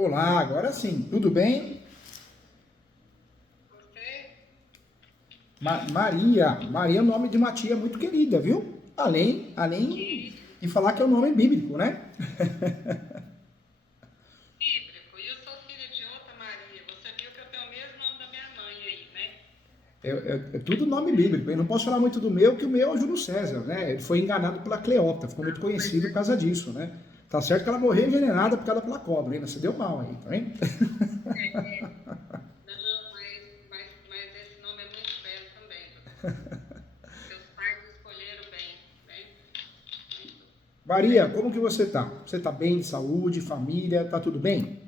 Olá, agora sim, tudo bem? Você? Maria é o nome de uma tia muito querida, viu? Além Que de falar que é um nome bíblico, né? bíblico. E eu sou filha de outra Maria. Você viu que eu tenho o mesmo nome da minha mãe aí, né? É tudo nome bíblico. Eu não posso falar muito do meu, que o meu é o Júlio César, né? Ele foi enganado pela Cleópatra, ficou muito conhecido por causa disso, né? Tá certo que ela morreu envenenada por causa pela cobra, ainda se deu mal aí, tá vendo? Não, mas esse nome é muito belo também, doutor. Seus pais escolheram bem, né? Muito Maria, bem. como que você tá? Você tá bem de saúde, família, tá tudo bem?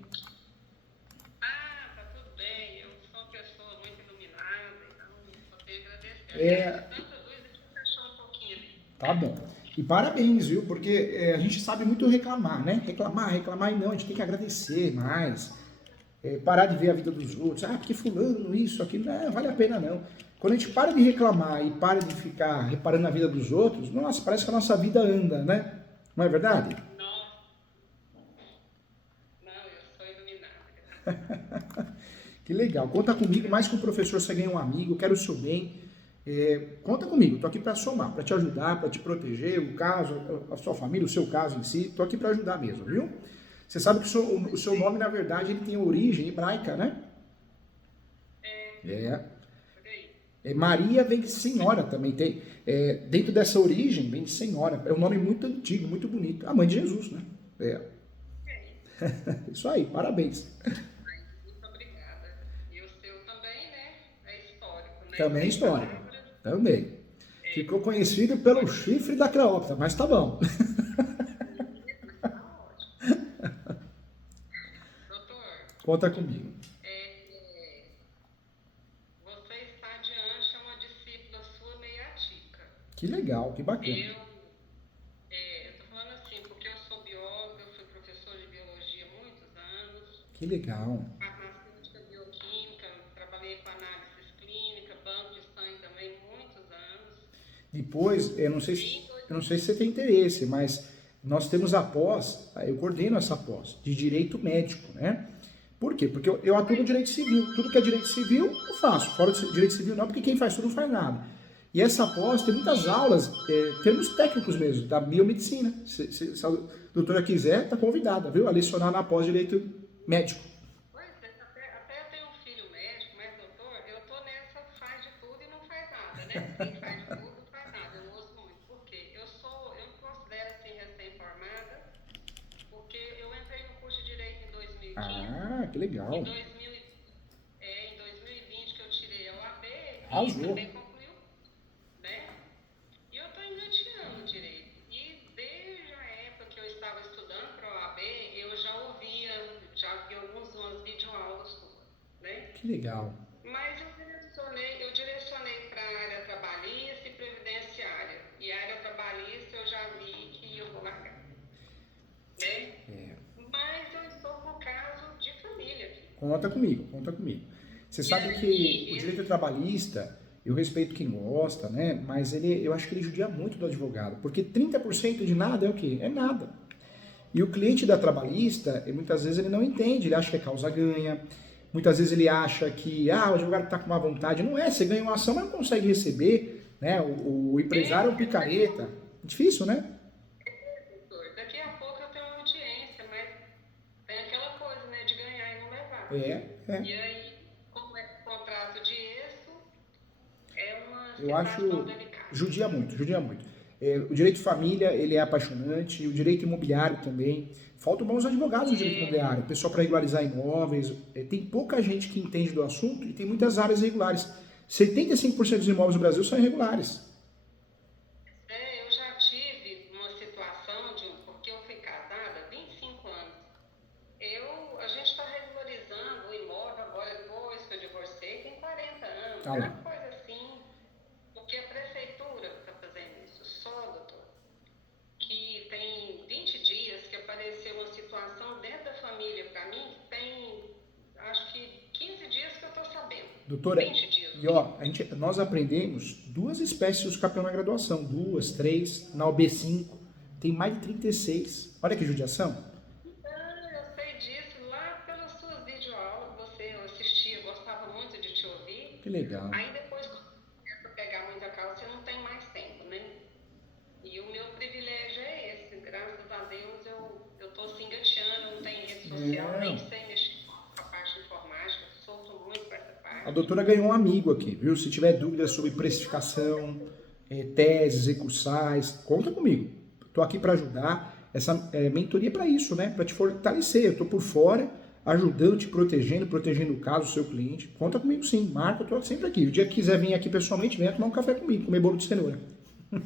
Ah, tá tudo bem. Eu sou uma pessoa muito iluminada, então só tenho a agradecer. Aliás, de É, tanta luz, a gente fechou um pouquinho ali. Tá bom. E parabéns, viu? Porque a gente sabe muito reclamar, né? Reclamar e não, a gente tem que agradecer mais. Parar de ver a vida dos outros. Ah, porque fulano, isso, aquilo, não vale a pena não. Quando a gente para de reclamar e para de ficar reparando na vida dos outros, nossa, parece que a nossa vida anda, né? Não é verdade? Nossa, não, eu sou iluminada, graças a Deus. Que legal. Conta comigo, mais que um professor, você ganha um amigo, quero o seu bem. Conta comigo, estou aqui para somar, para te ajudar, para te proteger, o caso, a sua família, o seu caso em si, estou aqui para ajudar mesmo, viu? Você sabe que o seu nome, na verdade, ele tem origem hebraica, né? É, É, por aí. Maria vem de senhora também, tem. Dentro dessa origem, vem de senhora. É um nome muito antigo, muito bonito. A mãe de Jesus, né? É, É. isso aí, parabéns. Muito obrigada. E o seu também, né? É histórico, né? Também é Sem histórico. palavras. Também. Ficou É, conhecido pelo histórico. chifre da Cleópatra, mas tá bom. Isso, mas tá ótimo. Doutor, Conta comigo. é, você está diante de uma discípula sua meiatica. Que legal, que bacana. Eu tô falando assim, porque eu sou bióloga, eu fui professor de biologia há muitos anos, Que legal. farmacêutica bioquímica, trabalhei com análises clínicas, banco de sangue também muitos anos. Depois, E em eu não sei se você tem interesse, mas nós temos a pós, eu coordeno essa pós, de direito médico, né? Por quê? Porque eu atuo no direito civil. Tudo que é direito civil, eu faço. Fora do direito civil, não, porque quem faz tudo não faz nada. E essa pós tem muitas aulas, termos técnicos mesmo, da biomedicina. Se a doutora quiser, está convidada, viu? A lecionar na pós direito médico. Pois é, até eu tenho um filho médico, mas doutor, eu tô nessa, faz de tudo e não faz nada, né? Quem faz de tudo não faz nada, eu ouço muito. Por quê? Eu me considero assim recém-formada, porque eu entrei no curso de Direito em 2015, Ah, que em legal. 2000, em 2020 que eu tirei a OAB e Arrasou. também concluí o curso, né? E eu estou engateando o direito. E desde a época que eu estava estudando para a OAB, eu já vi umas videoaulas suas, né? Que legal. Mas eu direcionei para a área trabalhista e previdenciária. E a área trabalhista eu já vi que eu vou largar, né? Mas eu estou com caso de família aqui. Conta comigo, conta comigo. Você E sabe que o aí, direito trabalhista, eu respeito quem gosta, né? Mas eu acho que ele judia muito do advogado, porque 30% de nada é o quê? É nada. E o cliente da trabalhista, muitas vezes ele não entende, ele acha que é causa ganha, muitas vezes ele acha que o advogado está com má vontade. Não é, você ganha uma ação, mas não consegue receber, né? O empresário é um picareta. Difícil, né? doutor, daqui a pouco eu tenho uma audiência, mas tem aquela coisa, né, de ganhar e não levar. É. E aí, como é contrato de êxito, é uma Eu situação acho, delicada. judia muito, judia muito. O direito de família, ele é apaixonante, o direito imobiliário também. Faltam bons advogados no direito É, imobiliário, pessoal para regularizar imóveis. Tem pouca gente que entende do assunto e tem muitas áreas irregulares. 75% dos imóveis no Brasil são irregulares. eu já tive uma situação porque eu fui casada há 25 anos. A gente está regularizando o imóvel agora, depois que eu divorciei, tem 40 anos. Tá É uma lá. coisa assim, porque a prefeitura está fazendo isso só, doutor, que tem 20 dias que apareceu uma situação dentro da família para mim, que tem, acho que 15 dias que eu estou sabendo. Doutora, 20 dias no e mínimo. ó, nós aprendemos duas espécies dos campeões na graduação, duas, três, na OB5, tem mais de 36. Olha que judiação. Eu sei disso lá Que legal. Aí depois, quando você começa a pegar muita causa, você não tem mais tempo, né? E o meu privilégio é esse. Graças a Deus eu tô assim engateando, não tenho rede social, nem É. sei mexer com a parte informática, sofro muito com essa A parte. doutora ganhou um amigo aqui, viu? Se tiver dúvidas sobre precificação, teses, recursais, conta comigo. Estou aqui para ajudar. Essa mentoria é para isso, né? Para te fortalecer. Eu estou por fora, ajudando, te protegendo, protegendo o caso do seu cliente. Conta comigo sim, marca, eu estou sempre aqui. O dia que quiser vir aqui pessoalmente, venha tomar um café comigo, comer bolo de cenoura. É,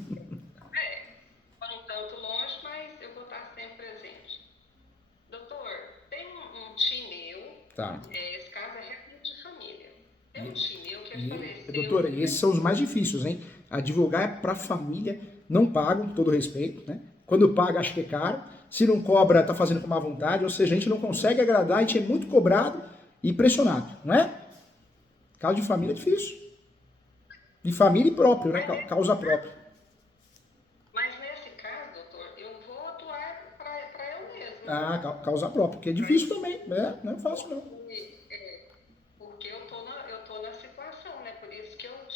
não um tanto longe, mas eu vou estar sempre presente. Doutor, tem um tio meu, Tá. esse caso é realmente de família. Tem um tio meu que faleceu. Doutora, e esses são os mais difíceis, hein? Advogar é para família, não pagam, com todo respeito, né? Quando paga, acho que é caro. Se não cobra, tá fazendo com má vontade. Ou seja, a gente não consegue agradar, a gente é muito cobrado e pressionado, não é? Caso de família é difícil. De família e próprio, né? Causa própria. Mas nesse caso, doutor, eu vou atuar para eu mesma. Ah, causa própria, porque é difícil também, né? Não é fácil, não. Porque eu tô na situação, né? Por isso que eu tô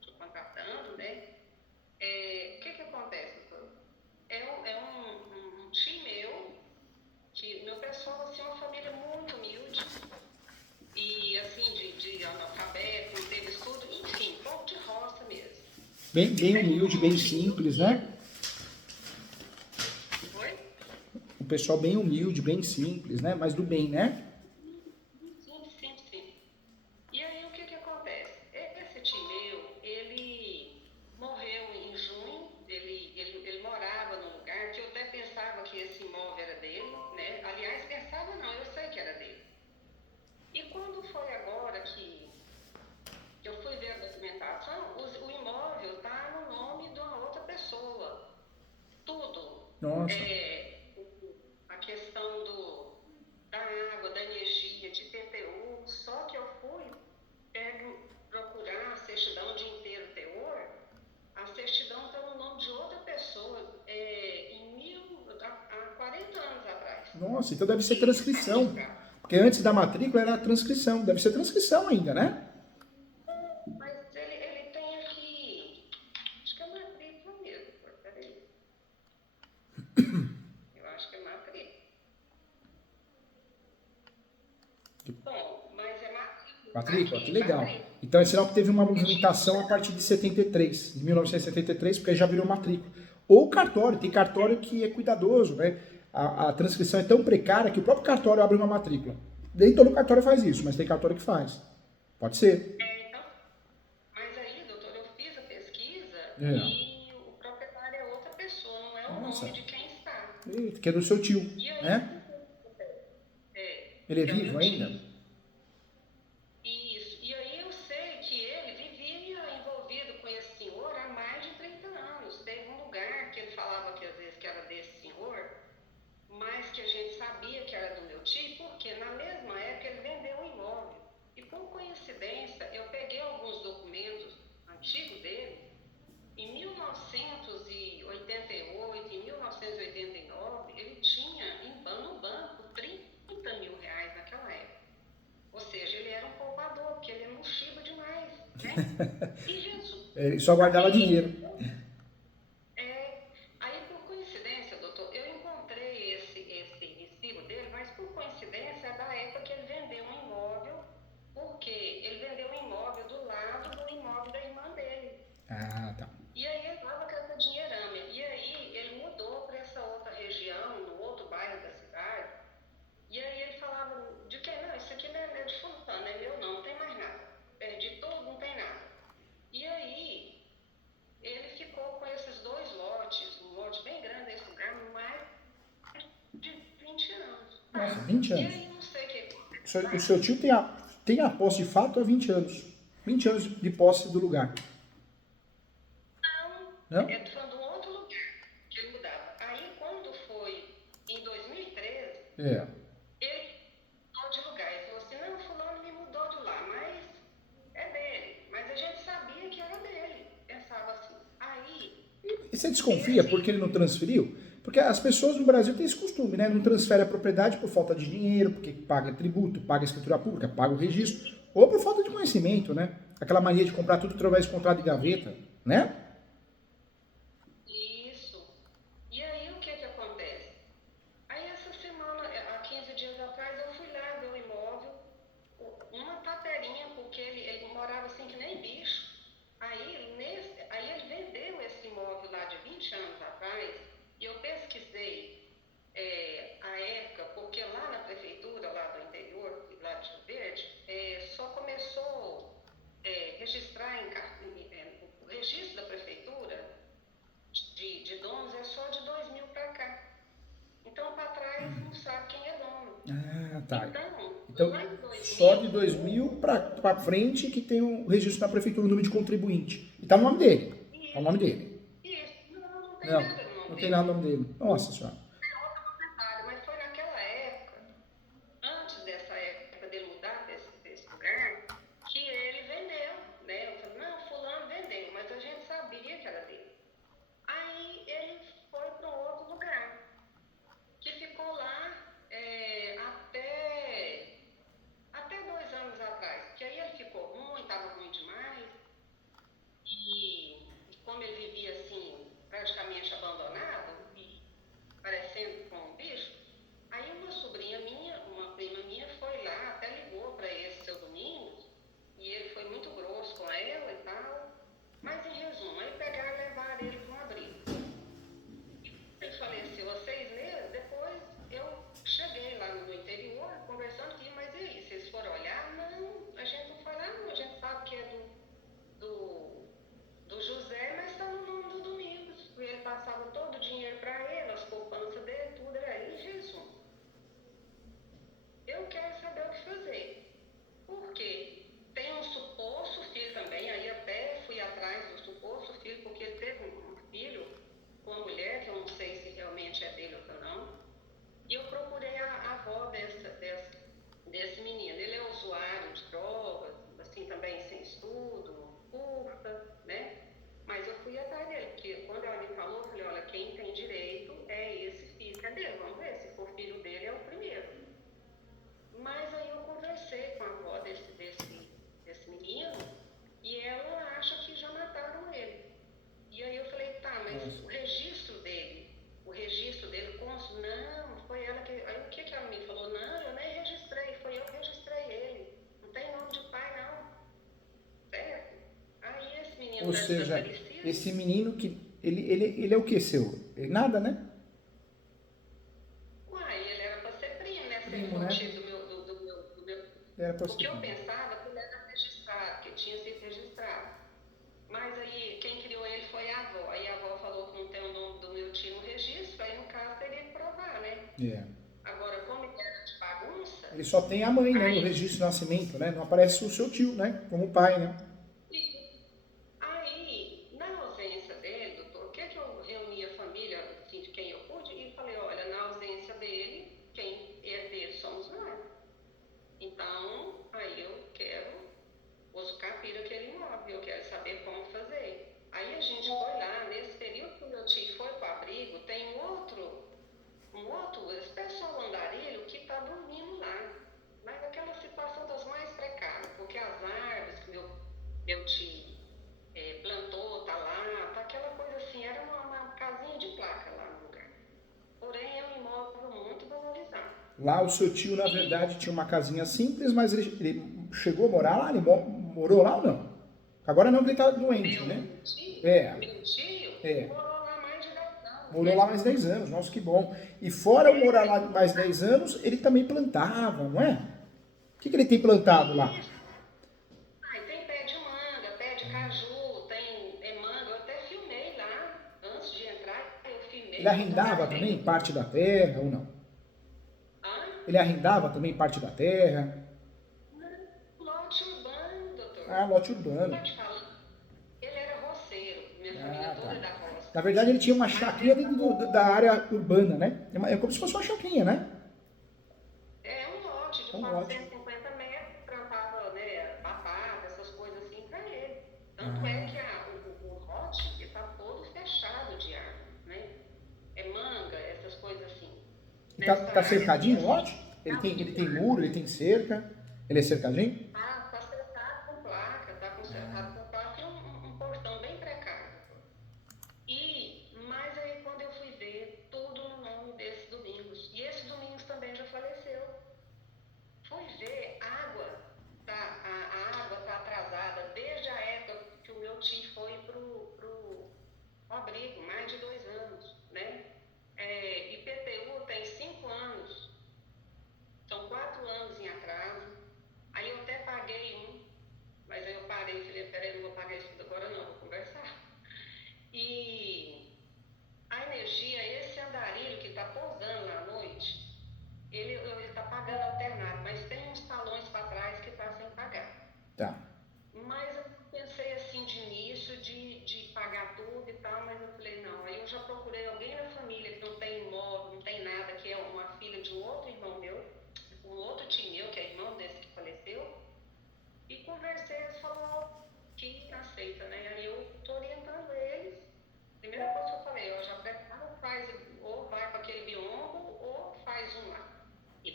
te contratando, né? O que acontece, doutor? É um tio meu, que meu pessoal, assim, é uma família muito humilde, e assim, de analfabeto, não teve estudo, enfim, povo de roça mesmo. Bem humilde, bem simples, né? Oi? O pessoal bem humilde, bem simples, né? Mas do bem, né? Sim. E aí, o que acontece? Esse tio meu, ele morreu em junho, ele morava num lugar que eu até pensava que esse imóvel era dele, né? Aliás, pensava não, eu sei que era dele. E quando foi agora que eu fui ver a documentação, o imóvel está no nome de uma outra pessoa. Tudo. Nossa. A questão da água, da energia, de PTU, só que eu fui procurar a certidão de inteiro teor, a certidão está no nome de outra pessoa, há 40 anos atrás. Nossa, então deve ser transcrição. Porque antes da matrícula era a transcrição. Deve ser transcrição ainda, né? Mas ele tem aqui, acho que é matrícula mesmo, peraí. Eu acho que é matrícula. Bom, mas é matrícula. Matrícula, que legal. Então é sinal que teve uma movimentação a partir de 73, de 1973, porque aí já virou matrícula. Ou cartório, tem cartório que é cuidadoso, né? A transcrição é tão precária que o próprio cartório abre uma matrícula. Nem todo cartório faz isso, mas tem cartório que faz. Pode ser. Então, mas aí, doutor, eu fiz a pesquisa e o proprietário é outra pessoa, não é o nome de quem está. Que é do seu tio, E aí, né? Ele é vivo ainda? Isso. E aí eu sei que ele vivia envolvido com esse senhor há mais de 30 anos. Teve um lugar que ele falava que às vezes que era desse senhor, mas que a gente sabia que era do meu tio, porque na mesma época ele vendeu um imóvel. E por coincidência, eu peguei alguns documentos antigos dele. Em 1988, em 1989, ele tinha no banco 30 mil reais naquela época. Ou seja, ele era um poupador, porque ele é mochido demais, né? E Jesus. Ele só guardava dinheiro. Aí, por coincidência, doutor, eu encontrei esse recibo dele, mas por coincidência é da época que ele vendeu um imóvel, porque ele vendeu um imóvel do lado do imóvel da irmã dele. Ah, tá. E aí ele estava com essa dinheirama. E aí ele mudou para essa outra região, no outro bairro da cidade. E aí ele falava de que não, isso aqui não é de fulano, é meu não tem mais nada. Perdi tudo, não tem nada. E aí ele ficou com esses dois lotes, um lote bem grande nesse lugar, mais de 20 anos. Nossa, 20 anos. E aí não sei o que. O seu tio tem a posse de fato há 20 anos. 20 anos de posse do lugar. Não? É falando de um outro lugar que ele mudava. Aí quando foi em 2013, ele mudou de lugar. Ele falou assim, não, fulano me mudou de lá, mas é dele. Mas a gente sabia que era dele. Pensava assim. Aí... E você desconfia porque ele não transferiu? Porque as pessoas no Brasil têm esse costume, né? Não transfere a propriedade por falta de dinheiro, porque paga tributo, paga a escritura pública, paga o registro. Ou por falta de conhecimento, né? Aquela mania de comprar tudo através de contrato de gaveta, né? Isso. E aí o que que acontece? Aí essa semana, há 15 dias atrás, eu fui lá ver o imóvel, uma patelinha, porque ele morava assim que nem bicho. Aí ele vendeu esse imóvel lá de 20 anos atrás, e eu pesquisei a época, porque lá na prefeitura, lá do interior, lá de Rio Verde, só começou registrar o registro da prefeitura de donos é só de 2000 para cá. Então, para trás, não sabe quem é dono. Ah, tá. Então, Então, lá em só de 2000, 2000 para frente que tem o registro na prefeitura, o número de contribuinte. E tá no nome dele. Tá no nome dele. não tem Não, nada no nome não tem dele. nada no nome dele. Nossa senhora. É outro proprietário, mas foi naquela época, antes dessa época dele mudar desse lugar, que ele vendeu, né? Eu falei, não, fulano vendeu, mas a gente sabia que era dele. Aí ele foi para outro lugar, que ficou lá até 2 anos atrás, porque aí ele ficou ruim, estava ruim demais, e como ele vivia assim, praticamente abandonado, e parecendo com um bicho, aí uma sobrinha minha, uma prima minha, foi lá, até ligou para esse seu Domingos, e ele foi muito grosso com ela e tal, mas em resumo, aí pegaram e levaram ele para um abrigo. Ele faleceu há 6 meses, depois eu cheguei lá no interior, conversando aqui, mas e aí, vocês foram olhar? Não, a gente não foi lá não, a gente sabe que é do, do José, mas está no nome do Domingos. Ele passava todo o dinheiro para ele, as poupanças dele, tudo era aí. Em resumo, eu quero saber o que fazer. Por quê? Tem um suposto filho também, aí até fui atrás do suposto filho, porque ele teve um filho com uma mulher, que eu não sei se realmente é dele ou não. E eu procurei a avó desse menino. Ele é usuário de drogas, assim também sem estudo, curta, né? Mas eu fui atrás dele, porque quando ela me falou, eu falei, olha, quem tem direito é esse filho, que é dele, vamos ver, se for filho dele é o primeiro. Mas aí eu conversei com a avó desse menino, e ela acha que já mataram ele. E aí eu falei, tá, mas Nossa. o registro dele consta, não, foi ela que, aí o que que ela me falou? Não, eu nem registrei, foi eu que registrei ele, não tem nome de pai não, certo? Aí esse menino Ou tá seja, desaparecido, esse menino que. Ele é o que seu? Ele nada, né? uai, ele era para ser primo, né, se ele Primo, for né? tio do meu, Era pra porque ser. eu pensava que ele era registrado, que tinha sido registrado. Mas aí quem criou ele foi a avó. Aí a avó falou que não tem o nome do meu tio no registro, aí no caso teria que provar, né? É. Agora, como ele era de bagunça, Ele só tem a mãe, né? No aí, registro de nascimento, né? Não aparece o seu tio, né? Como pai, né? na ausência dele, doutor, o que que eu reuni a família, assim, de quem eu pude, e falei, olha, na ausência dele, quem é dele somos nós. Então, aí eu quero os capira aquele imóvel, eu quero saber como fazer. Aí a gente foi lá, nesse período que o meu tio foi para o abrigo, tem esse pessoal andarilho que está dormindo lá. Mas aquela situação das mais precárias, porque as árvores que meu tio plantou, tá lá, tá aquela coisa assim, era uma casinha de placa lá no lugar. Porém, é um imóvel muito valorizado. Lá o seu tio, na E verdade, tinha uma casinha simples, mas ele chegou a morar lá? Ele morou lá ou não? Agora não, porque ele tá doente, meu né? tio, É, meu tio é. morou lá mais de 10 anos, Morou né? lá mais 10 anos, nossa, que bom. E fora o morar lá mais 10 anos, ele também plantava, não é? O que ele tem plantado lá? Isso. Aí tem pé de manga, pé de caju, tem manga. Eu até filmei lá, antes de entrar, eu Ele filmei, arrendava fotografei. também parte da terra ou não? Hã? Ele arrendava também parte da terra? Não, lote urbano, doutor. Ah, lote Eu urbano. tô te falando, ele era roceiro, minha família Ah, toda tá. é da roça. Na verdade, ele tinha uma Mas chacrinha dentro da área urbana, né? É como se fosse uma chacrinha, né? é um lote de É um lote. 450 metros, plantava, né, batata, essas coisas assim para ele. Tanto é Ah. que o lote está todo fechado de árvore, né? É manga, essas coisas assim. E tá, Nessa tá área. E cercadinho o assim, lote? Ele tem muro, ele tem cerca. Ele é cercadinho? tá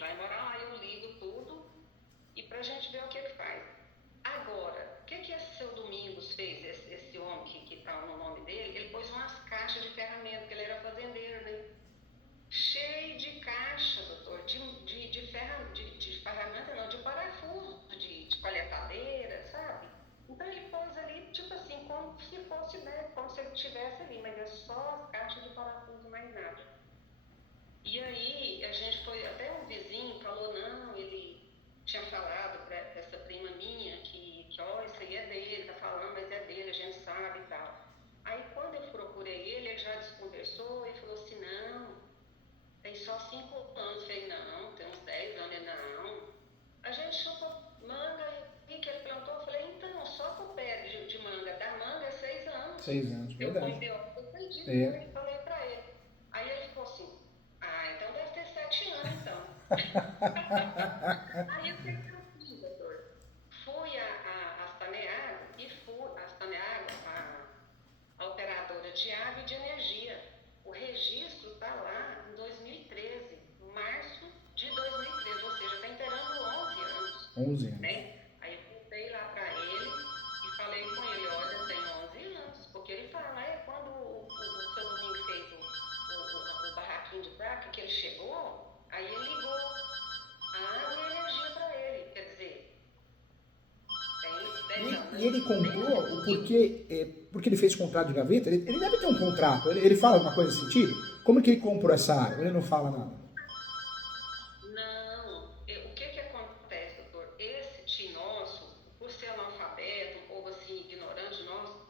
vai morar lá, eu ligo tudo e pra gente ver o que faz. Agora, o que esse seu Domingos fez, esse homem que tá no nome dele? Ele pôs umas caixas de ferramenta, porque ele era fazendeiro, né? Cheio de caixa, doutor, de ferramenta, não, de parafuso, de palhetadeira, sabe? Então ele pôs ali, tipo assim, como se fosse, né, como se ele estivesse ali, mas é só as caixas de parafuso, mais nada. E aí a gente foi, até um vizinho falou, não, ele tinha falado para essa prima minha que ó, isso aí é dele, tá falando, mas é dele, a gente sabe e tal. Aí quando eu procurei ele já desconversou e falou assim, não, tem só 5 anos. Eu falei, não, tem uns 10 anos. Ele, não. A gente chupa manga e que ele plantou. Eu falei, então, só com o pé de manga. Da manga é 6 anos. 6 anos, Eu verdade. eu acredito, É. eu falei pra ele. Aí ele ficou assim, então deve ter 7 anos, então. Aí o que eu fiz, doutor? Fui a Saneago e a Saneago, a operadora de água e de energia. O registro está lá em 2013, março de 2013, ou seja, está inteirando 11 anos. 11 anos. Né? Aí eu voltei lá para ele e falei com ele, olha, tem 11 anos, porque ele fala, quando o seu Domingo fez o barraquinho de placa, que ele chegou, aí ele ligou a água e a energia para ele, quer dizer, tem 10 anos. E ele comprou porque ele fez contrato de gaveta? Ele deve ter um contrato. Ele fala alguma coisa nesse sentido? Como que ele comprou essa área? Ele não fala nada. Não, o que acontece, doutor? Esse tio nosso, por ser analfabeto, um povo assim, ignorante nosso,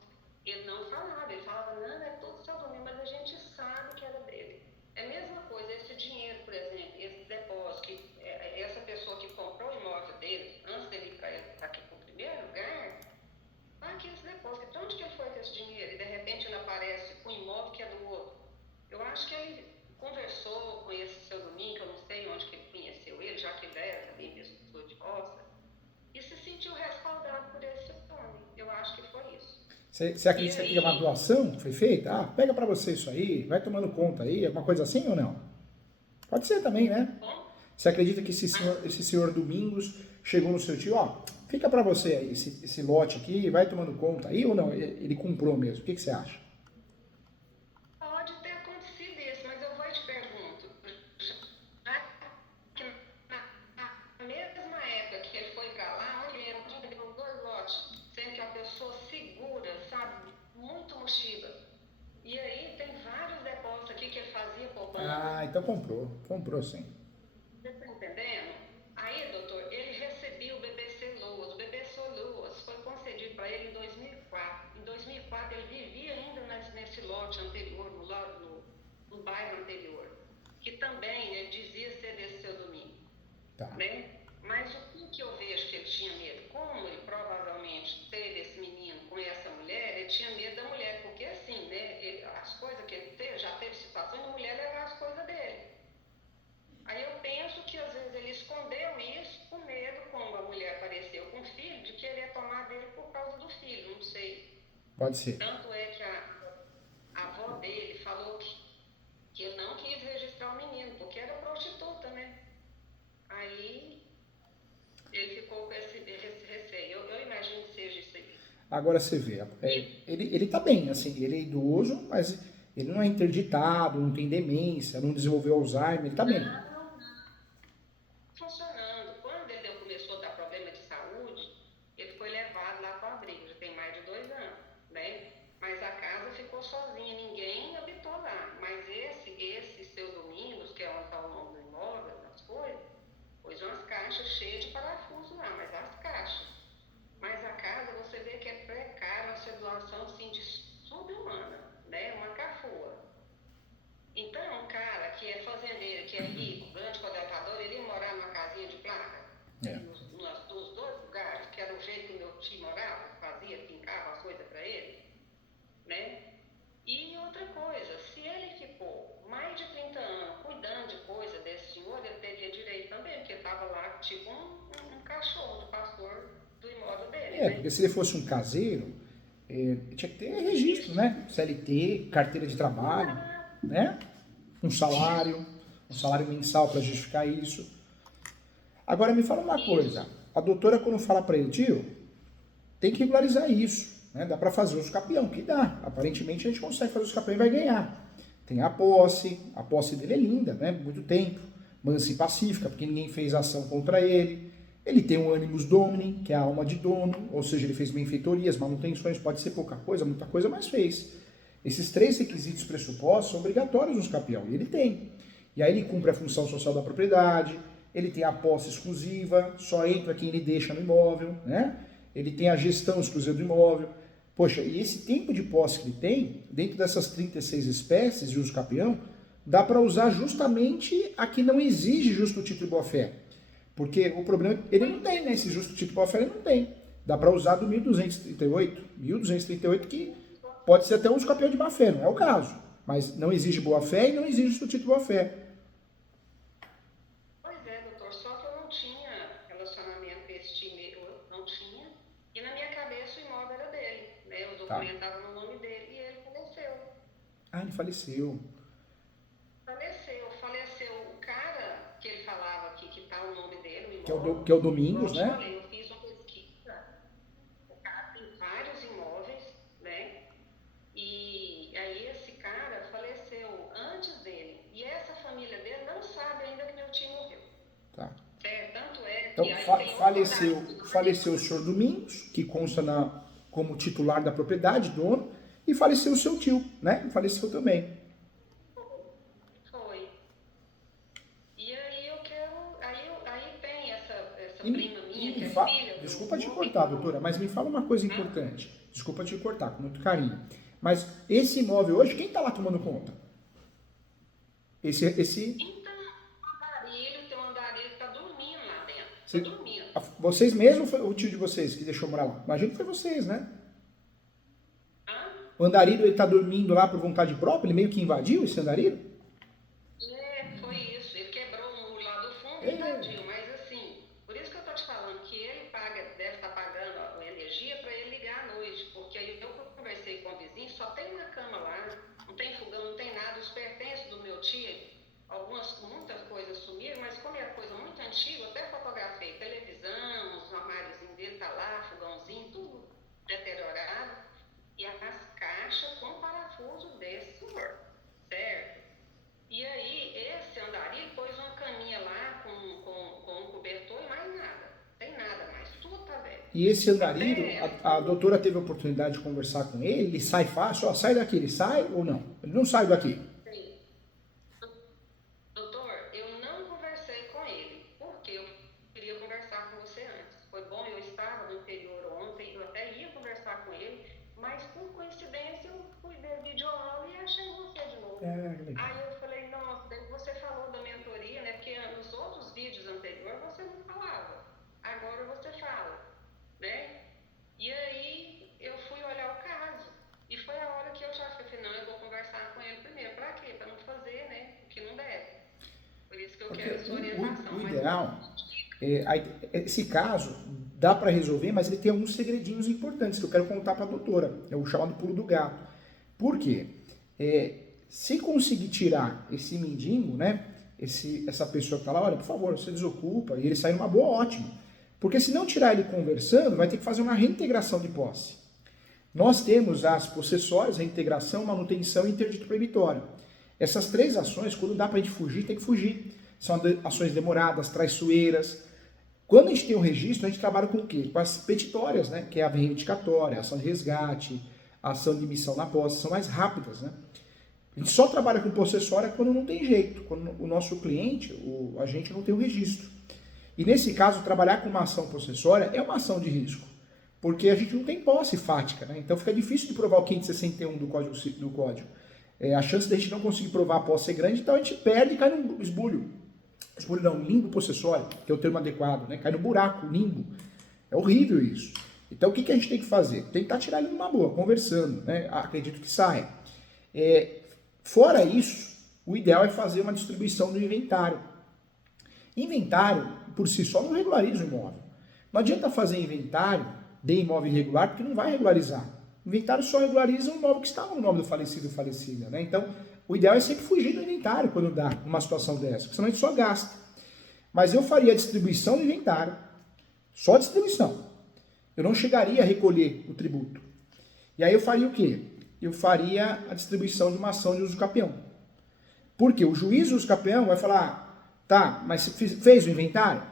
ele não falava. Ele falava, não, é todo seu Domingo, mas a gente sabe que era dele. É a mesma coisa, esse dinheiro, por exemplo, esse depósito, essa pessoa que comprou o imóvel dele, antes dele ir para aqui para o primeiro lugar, aqui esse depósito, de onde que ele foi com esse dinheiro? E de repente ele aparece com um imóvel que é do outro. Eu acho que ele conversou com esse seu Domingo, eu não sei onde que ele conheceu ele, já que ele era também mesmo pessoa de roça, e se sentiu respaldado por esse homem. Eu acho que foi isso. Você acredita que é uma doação que foi feita? Pega pra você isso aí, vai tomando conta aí, alguma coisa assim ou não? Pode ser também, né? Bom, Você acredita que esse senhor Domingos chegou no seu tio, fica pra você aí, esse lote aqui, vai tomando conta aí ou não? Ele comprou mesmo? O que você acha? pode ter acontecido isso, mas eu vou te pergunto, já que na mesma época que ele foi para lá, ele entrou 2 lotes, sendo que a pessoa segura, sabe, muito mochiba. E aí tem vários depósitos aqui que ele fazia poupança. Então comprou sim. Você está entendendo? Aí, doutor, ele recebia o BBC Loas. O BBC Loas foi concedido para ele em 2004. Em 2004 ele vivia ainda nesse lote anterior, no bairro anterior, que também ele dizia ser desse seu Domingo. Tá. Né? Mas o que eu vejo que ele tinha medo? Como ele provavelmente teve esse menino com essa mulher, ele tinha medo da mulher, porque assim, né? As coisas que ele teve, já teve situação de mulher levar as coisas dele. Aí eu penso que às vezes ele escondeu isso com medo, quando a mulher apareceu com o filho, de querer tomar dele por causa do filho, não sei. Pode ser. Tanto é que a avó dele falou que ele não quis registrar o menino, porque era prostituta, né? Aí ele ficou com esse receio. Eu imagino que seja isso aí. Agora você vê, ele tá bem, assim, ele é idoso, mas ele não é interditado, não tem demência, não desenvolveu Alzheimer, ele tá bem. Não, funcionando. Quando ele começou a dar problema de saúde, ele foi levado lá para o abrigo, já tem mais de 2 anos, né? Mas a casa ficou sozinha, ninguém habitou lá. Mas esse seu Domingos, que é onde está o nome do imóvel, das coisas, pôs umas caixas cheias de parafuso lá, mas as caixas. Mas a casa, você vê que é precária, uma situação assim de subhumana, né? Uma cafua. Então, um cara que é fazendeiro, que é rico, grande coletador, ele ia morar numa casinha de placa, nos 2 lugares, que era o jeito que o meu tio morava, fazia, pincava as coisas para ele, né? E outra coisa, se ele ficou mais de 30 anos cuidando de coisa desse senhor, ele teria direito também, porque estava lá tipo um cachorro do pastor do imóvel dele, né? Porque se ele fosse um caseiro, tinha que ter registro, né? CLT, carteira de trabalho, né? Um salário mensal para justificar isso. Agora me fala uma coisa, a doutora quando fala para ele, tio, tem que regularizar isso, né? Dá para fazer os capião, que dá. Aparentemente a gente consegue fazer os capião e vai ganhar. Tem a posse dele é linda, né? Muito tempo, mansa e pacífica, porque ninguém fez ação contra ele. Ele tem um animus domini, que é a alma de dono, ou seja, ele fez benfeitorias, manutenções, pode ser pouca coisa, muita coisa, mas fez. Esses 3 requisitos pressupostos são obrigatórios nos capião, e ele tem. E aí ele cumpre a função social da propriedade, ele tem a posse exclusiva, só entra quem ele deixa no imóvel, né? Ele tem a gestão exclusiva do imóvel. Poxa, e esse tempo de posse que ele tem, dentro dessas 36 espécies de uso capião, dá para usar justamente a que não exige justo título e boa-fé. Porque o problema, ele não tem, né? Esse justo título e boa-fé ele não tem. Dá para usar do 1238, que pode ser até um uso capião de má-fé, não é o caso. Mas não exige boa-fé e não exige justo título e boa-fé. Pois é, doutor, só que eu não tinha relacionamento com esse time, eu não tinha. E na minha cabeça o imóvel era dele, né? O documento estava no nome dele e ele faleceu. Ah, ele faleceu. Faleceu o cara que ele falava aqui, que tá o nome dele, o Que é imóvel. o Domingos, Igual eu te né? falei, eu fiz uma pesquisa, o cara tem vários imóveis, né? E aí esse cara faleceu antes dele. E essa família dele não sabe ainda que meu tio morreu. Tá. Certo? Tanto é Então, que aí tem faleceu o senhor Domingos, que consta como titular da propriedade, dono, e faleceu o seu tio, né? Faleceu também. Foi. E aí eu quero. Aí tem essa E, prima minha, que é filha. desculpa te cortar, doutora, mas me fala uma coisa importante. Desculpa te cortar, com muito carinho. Mas esse imóvel hoje, quem está lá tomando conta? Esse... Então, tem um andarilho que tá dormindo lá dentro. Tá dormindo. Vocês mesmo, foi o tio de vocês que deixou morar lá? Imagina que foi vocês, né? Hã? O andarilho, ele tá dormindo lá por vontade própria? Ele meio que invadiu esse andarilho? Foi isso. Ele quebrou o muro lá do fundo e invadiu. Mas assim, por isso que eu tô te falando que ele deve estar pagando a energia para ele ligar à noite. Porque aí eu conversei com o vizinho, só tem uma cama lá, não tem fogão, não tem nada. Os pertences do meu tio, muitas coisas sumiram, mas como é coisa muito antiga, eu até fotografei televisão, os armáriozinhos dele tá lá, fogãozinho, tudo deteriorado. E as caixas com parafuso desse senhor, certo? E aí, esse andarilho pôs uma caminha lá com um cobertor e mais nada. Tem nada mais, tudo tá velho. E esse andarilho, a doutora teve a oportunidade de conversar com ele, ele sai fácil, ó, sai daqui, ele sai ou não? Ele não sai daqui. Sim. Doutor, eu não conversei com ele, porque eu queria conversar com você antes. Foi bom, eu estava no interior ontem, eu até ia conversar com ele, mas por coincidência eu fui ver videoaula e achei você de novo. Aí eu falei, nossa, daí você falou da mentoria, né? Porque nos outros vídeos anteriores você não falava. Agora você fala, né? E aí eu fui olhar o caso. E foi a hora que eu já falei, não, eu vou conversar com ele primeiro. Pra quê? Pra não fazer, né? O que não deve. Por isso que eu quero a sua orientação. O ideal, esse caso dá para resolver, mas ele tem alguns segredinhos importantes que eu quero contar para a doutora. É o chamado pulo do gato. Por quê? Se conseguir tirar esse mendigo, né? Essa pessoa que está lá, olha, por favor, você desocupa, e ele sair numa boa, ótimo. Porque se não tirar ele conversando, vai ter que fazer uma reintegração de posse. Nós temos as possessórias, reintegração, manutenção e interdito proibitório. Essas 3 ações, quando dá para a gente fugir, tem que fugir. São ações demoradas, traiçoeiras. Quando a gente tem o registro, a gente trabalha com o quê? Com as petitórias, né? Que é a reivindicatória, a ação de resgate, a ação de missão na posse, são mais rápidas, né? A gente só trabalha com possessória quando não tem jeito, quando o nosso cliente, a gente não tem o registro. E nesse caso, trabalhar com uma ação possessória é uma ação de risco, porque a gente não tem posse fática, né? Então fica difícil de provar o 561 do código. A chance de a gente não conseguir provar a posse é grande, então a gente perde e cai no esbulho. Esbulho não, limbo possessório, que é o termo adequado, né? Cai no buraco, limbo. É horrível isso. Então o que a gente tem que fazer? Tentar tirar ele numa boa, conversando, né? Acredito que saia. Fora isso, o ideal é fazer uma distribuição do inventário. Inventário, por si só, não regulariza o imóvel. Não adianta fazer inventário de imóvel irregular, porque não vai regularizar. Inventário só regulariza o imóvel que estava no nome do falecido ou falecida, né? Então, o ideal é sempre fugir do inventário quando dá uma situação dessa, porque senão a gente só gasta. Mas eu faria a distribuição do inventário, só a distribuição. Eu não chegaria a recolher o tributo. E aí eu faria o quê? Eu faria a distribuição de uma ação de uso capião. Porque o juiz do uso capião vai falar, tá, mas você fez o inventário?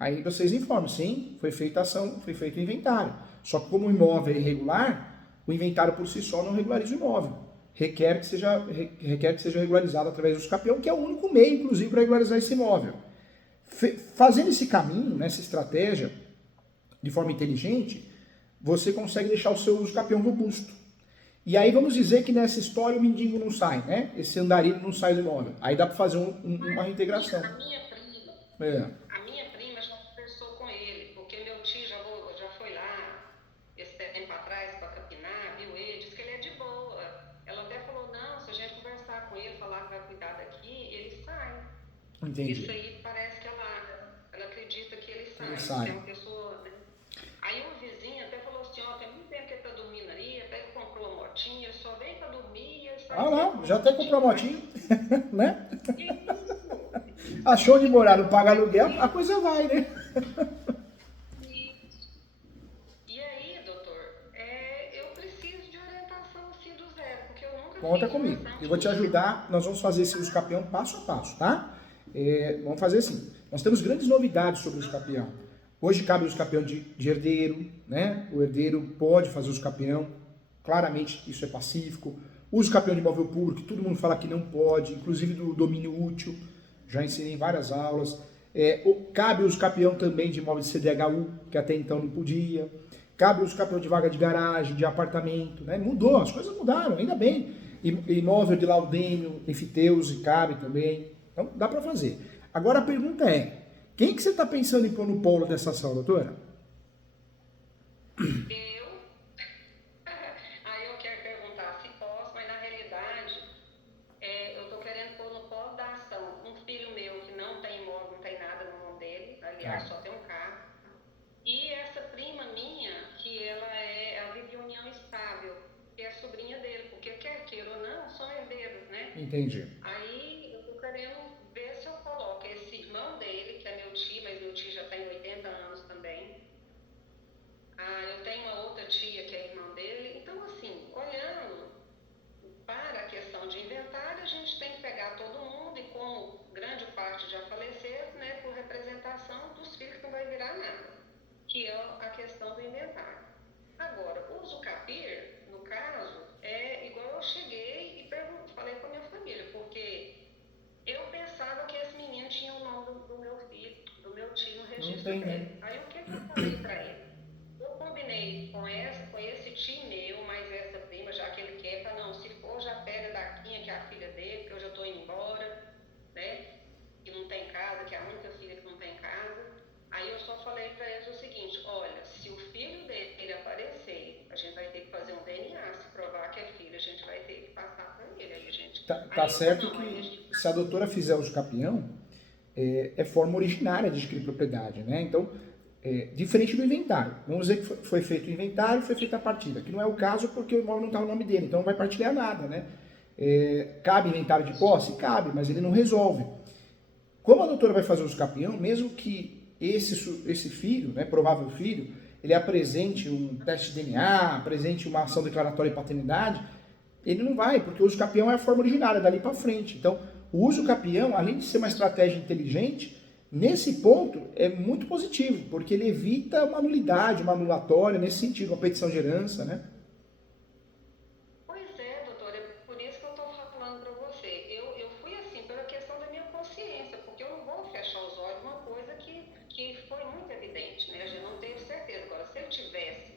Aí vocês informam, sim, foi feita a ação, foi feito o inventário. Só que como o imóvel é irregular, o inventário por si só não regulariza o imóvel. Requer que seja regularizado através do uso capião, que é o único meio, inclusive, para regularizar esse imóvel. Fazendo esse caminho, nessa estratégia, de forma inteligente, você consegue deixar o seu uso capião robusto. E aí vamos dizer que nessa história o mendigo não sai, né? Esse andarilho não sai do imóvel. Aí dá para fazer uma reintegração. A minha prima já conversou com ele, porque meu tio já foi lá esse tempo atrás para capinar, viu ele, disse que ele é de boa. Ela até falou, não, se a gente conversar com ele, falar que vai cuidar daqui, ele sai. Entendi. Isso aí parece que ela acredita que ele sai. Ele sai. Que é uma pessoa, né? Aí um vizinho até falou assim, ó, tem muito tempo que ele tá dormindo aí, até que comprou uma motinha, ele só vem para dormir e ele sai. Ah, não, já até comprou a motinha, né? Achou onde morar, não paga aluguel, a coisa vai, né? E aí, doutor, eu preciso de orientação assim do zero, porque eu nunca Conta fiz comigo. oração. Eu vou te ajudar, nós vamos fazer esse uso capião passo a passo, tá? Vamos fazer assim. Nós temos grandes novidades sobre o uso capião. Hoje cabe o uso capião de herdeiro, né? O herdeiro pode fazer o uso capião, claramente isso é pacífico. O uso capião de imóvel público, todo mundo fala que não pode, inclusive do domínio útil, já ensinei em várias aulas. Cabe o uso capião também de imóvel de CDHU, que até então não podia. Cabe o uso capião de vaga de garagem, de apartamento, né? Mudou, as coisas mudaram, ainda bem. Imóvel de laudêmio, enfiteuse, cabe também. Então, dá para fazer. Agora a pergunta é, quem que você está pensando em pôr no polo dessa ação, doutora? Aí eu quero perguntar se posso, mas na realidade eu estou querendo pôr no polo da ação um filho meu que não tem imóvel, não tem nada no nome dele, aliás, só tem um carro. E essa prima minha, que ela vive em união estável, que é a sobrinha dele, porque quer queira ou não, são herdeiros, né? Entendi. Aí eu tô querendo ver se eu coloco esse irmão dele, que é meu tio, mas meu tio já tem 80 anos também. Eu tenho uma outra tia que é irmã dele. Então, assim, olhando para a questão de inventário, a gente tem que pegar todo mundo e como grande parte já faleceram, né, por representação dos filhos que não vai virar nada, que é a questão do inventário. Agora, o usucapir, no caso, é igual eu cheguei e falei com a minha família, porque eu pensava que esse menino tinha o nome do meu filho, do meu tio no registro dele. Né? Aí o que eu falei para ele? Eu combinei com esse tio meu, mais essa prima, já que ele quer, não, se for, já pega da Quinha, que é a filha dele, que eu já estou indo embora, né? Que não tem casa, que é a única filha que não tem casa. Aí eu só falei para eles o seguinte, olha, se o filho dele aparecer, a gente vai ter que fazer um DNA, se provar que é filho, a gente vai ter que passar para ele. Aí a gente... Tá certo que se a doutora fizer uso capião, é forma originária de adquirir propriedade, né? Então, diferente do inventário. Vamos dizer que foi feito o inventário, foi feita a partida, que não é o caso porque o imóvel não está no nome dele, então não vai partilhar nada, né? Cabe inventário de posse? Cabe, mas ele não resolve. Como a doutora vai fazer uso capião, mesmo que esse filho, né, provável filho, ele apresente um teste de DNA, apresente uma ação declaratória de paternidade, ele não vai, porque o uso capião é a forma originária, dali para frente. Então, o uso capião, além de ser uma estratégia inteligente, nesse ponto é muito positivo, porque ele evita uma nulidade, uma anulatória, nesse sentido, uma petição de herança, né? Pois é, doutora, é por isso que eu estou falando para você. Eu fui assim, pela questão da minha consciência, porque eu não vou fechar os olhos uma coisa que foi muito evidente, né? A gente não teve certeza. Agora, se ele tivesse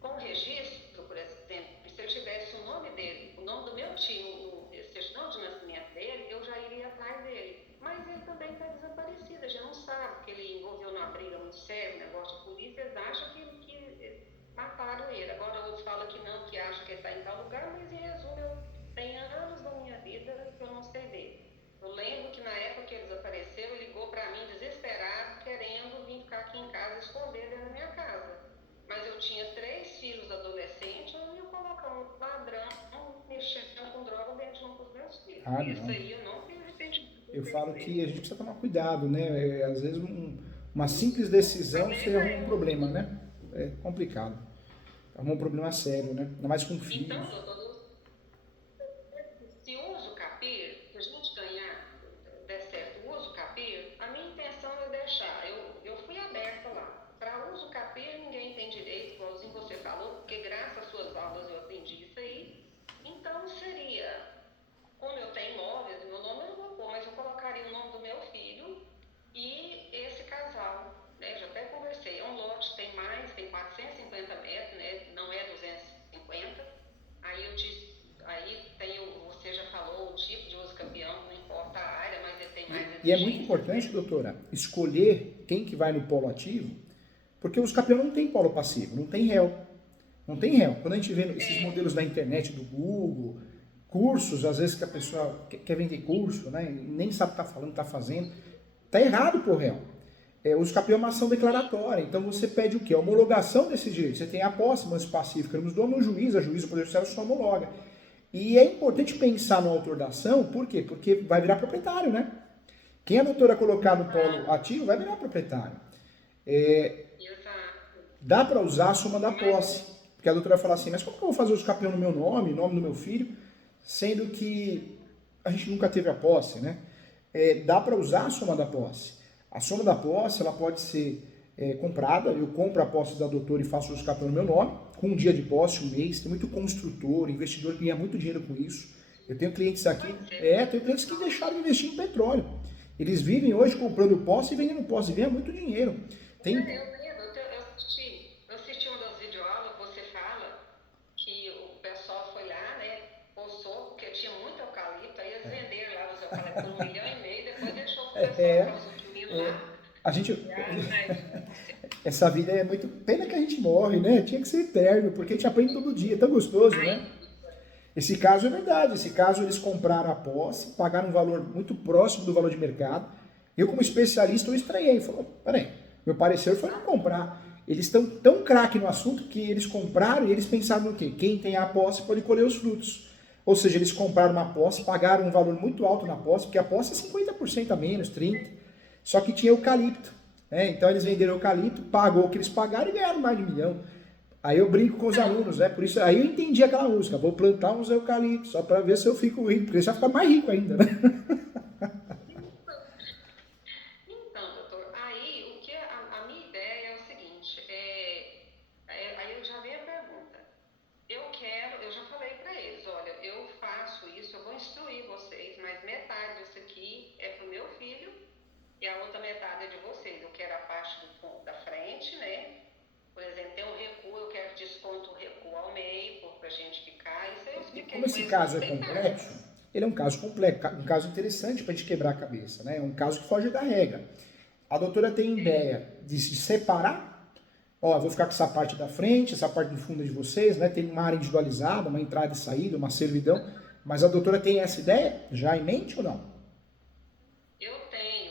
com o registro, por exemplo, se ele tivesse o nome dele, o nome do meu tio, no certidão de nascimento dele, eu já iria atrás dele. Mas ele também está desaparecido, a gente não sabe, porque ele envolveu numa briga muito séria, um negócio de polícia, eles acham que mataram ele. Agora outros falam que não, que acham que ele está em tal lugar, mas em resumo, tem anos da minha vida que eu não sei dele. Eu lembro que na época que ele desapareceu, ele ligou para mim desesperado, querendo vir ficar aqui em casa, esconder dentro da minha casa. Mas eu tinha 3 filhos adolescentes, eu não ia colocar um ladrão mexendo com droga dentro de um dos meus filhos. Isso aí eu não tenho arrependimento eu falo que a gente precisa tomar cuidado, né? Às vezes uma simples decisão você arruma um problema, né? É complicado. Arruma um problema sério, né? Ainda mais com Então, filhos. doutor, se usa o capir, se a gente ganhar, der certo, usa o capir, a minha intenção é deixar. Eu fui aberta lá. Para uso capir, ninguém tem direito, igualzinho você falou, porque graças às suas aulas eu aprendi isso aí. Então, seria, como eu tenho imóveis, meu nome eu não vou pôr, mas eu colocaria o nome do meu filho e esse casal. Né? Já até conversei, é um lote, tem mais, tem 450 metros, né? Não é 250. Aí eu disse, aí tem você já falou o tipo de uso campeão, não importa a área, mas ele tem mais E é muito exigências, importante, né? doutora, escolher quem que vai no polo ativo, porque os campeões não tem polo passivo, não tem réu. Não tem réu. Quando a gente vê esses modelos da internet, do Google, cursos, às vezes que a pessoa quer vender curso, né? E nem sabe o que está falando, está fazendo. Está errado por réu. Os campeões é uma ação declaratória. Então você pede o quê? A homologação desses direitos. Você tem a posse, mas pacífica nos donos, o juiz, a juíza, o poder judiciário só homologa. E é importante pensar no autor da ação, por quê? Porque vai virar proprietário, né? Quem a doutora colocar no polo ativo vai virar proprietário. Exato. Dá para usar a soma da Mas, posse. Porque a doutora vai falar assim, mas como que eu vou fazer os campeões no meu nome do meu filho, sendo que a gente nunca teve a posse, né? Dá para usar a soma da posse. A soma da posse, ela pode ser comprada, eu compro a posse da doutora e faço os campeões no meu nome, com um dia de posse, um mês, tem muito construtor, investidor que ganha muito dinheiro com isso. Eu tenho clientes aqui, tenho clientes que deixaram de investir em petróleo. Eles vivem hoje comprando posse e vendendo posse, ganha muito dinheiro. Tem eu lembro, eu assisti uma das videoaulas que você fala que o pessoal foi lá, né, poçou, porque tinha muito eucalipto, aí eles venderam lá os eucaliptos por 1,5 milhão, depois deixou o pessoal é, ficar usufruindo lá. a gente Mas, essa vida é muito pena que a gente morre, né? Tinha que ser eterno, porque a gente aprende todo dia, é tão gostoso, né? aí, Esse caso é verdade. Esse caso eles compraram a posse, pagaram um valor muito próximo do valor de mercado. Eu, como especialista, eu estranhei. Falei, peraí, meu parecer foi não comprar. Eles estão tão craque no assunto que eles compraram e eles pensaram no quê? Quem tem a posse pode colher os frutos. Ou seja, eles compraram uma posse, pagaram um valor muito alto na posse, porque a posse é 50% a menos, 30%. Só que tinha eucalipto. Então eles venderam eucalipto, pagou o que eles pagaram e ganharam mais de 1 milhão. Aí eu brinco com os alunos, né? Por isso, aí eu entendi aquela música. Vou plantar uns eucaliptos, só para ver se eu fico rico, porque já fica mais rico ainda, né? então, doutor, aí o que a minha ideia é o seguinte, aí eu já vi a pergunta. Eu já falei para eles, olha, eu faço isso, eu vou instruir vocês, mas metade disso aqui é para o meu filho e a outra metade é de vocês. Eu quero a parte da frente, né? Por exemplo, tem um recuo, eu quero desconto o recuo ao meio, para a gente ficar. Isso aí eu E expliquei como com esse eles com caso é muitos detalhes. complexo, ele é um caso complexo, um caso interessante para a gente quebrar a cabeça, né? É um caso que foge da regra. A doutora tem ideia de se separar. Ó, eu vou ficar com essa parte da frente, essa parte do fundo é de vocês, né? Tem uma área individualizada, uma entrada e saída, uma servidão. Mas a doutora tem essa ideia já em mente ou não? Eu tenho,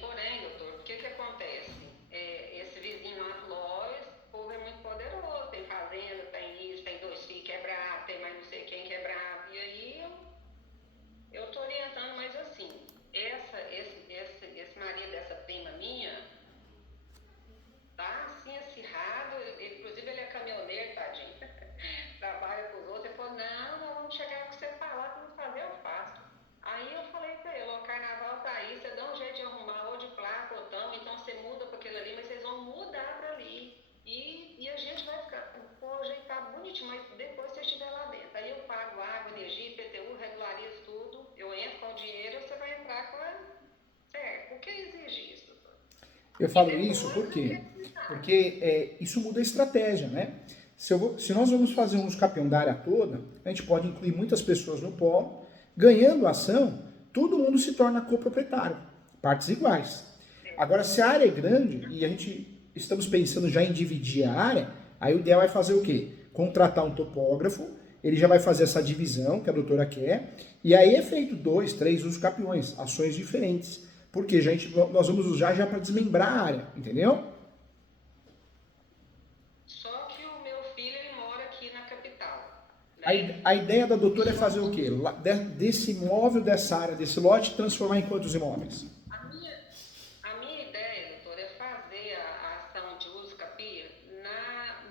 porém, doutor, o que que acontece? Esse vizinho lá falou, ó, esse povo é muito poderoso, tem fazenda, tem isso, tem 2 filhos quebrados, tem mais não sei quem quebrado, e aí eu tô orientando, mas assim, esse marido dessa prima minha, tá assim acirrado, inclusive ele é caminhoneiro, tadinho, trabalha com os outros, ele falou, não, nós vamos chegar com você falar, que não fazer eu faço. Aí eu falei pra ele, ó, o carnaval tá aí, você dá um jeito de arrumar ou de placa ou tão, então você muda pra aquele ali, mas vocês vão mudar pra ali. E a gente vai ficar, pô, o jeito tá bonitinho, mas depois você estiver lá dentro. Aí eu pago água, energia, IPTU, regularizo tudo, eu entro com o dinheiro, você vai entrar com a... Certo, por que exige isso, doutor? Eu E falo isso depois por eu quê? quero ficar. Porque isso muda a estratégia, né? Se nós vamos fazer um campeão da área toda, a gente pode incluir muitas pessoas no polo, ganhando a ação, todo mundo se torna coproprietário, partes iguais. Agora, se a área é grande e a gente estamos pensando já em dividir a área, aí o ideal é fazer o quê? Contratar um topógrafo, ele já vai fazer essa divisão que a doutora quer, e aí é feito 2, 3 usos campeões, ações diferentes. Porque nós vamos usar já para desmembrar a área, entendeu? Só que o meu filho, ele mora aqui na capital, né? A ideia da doutora é fazer o quê? Desse imóvel, dessa área, desse lote, transformar em quantos imóveis? A minha, a minha ideia, doutor, é fazer a ação de uso capia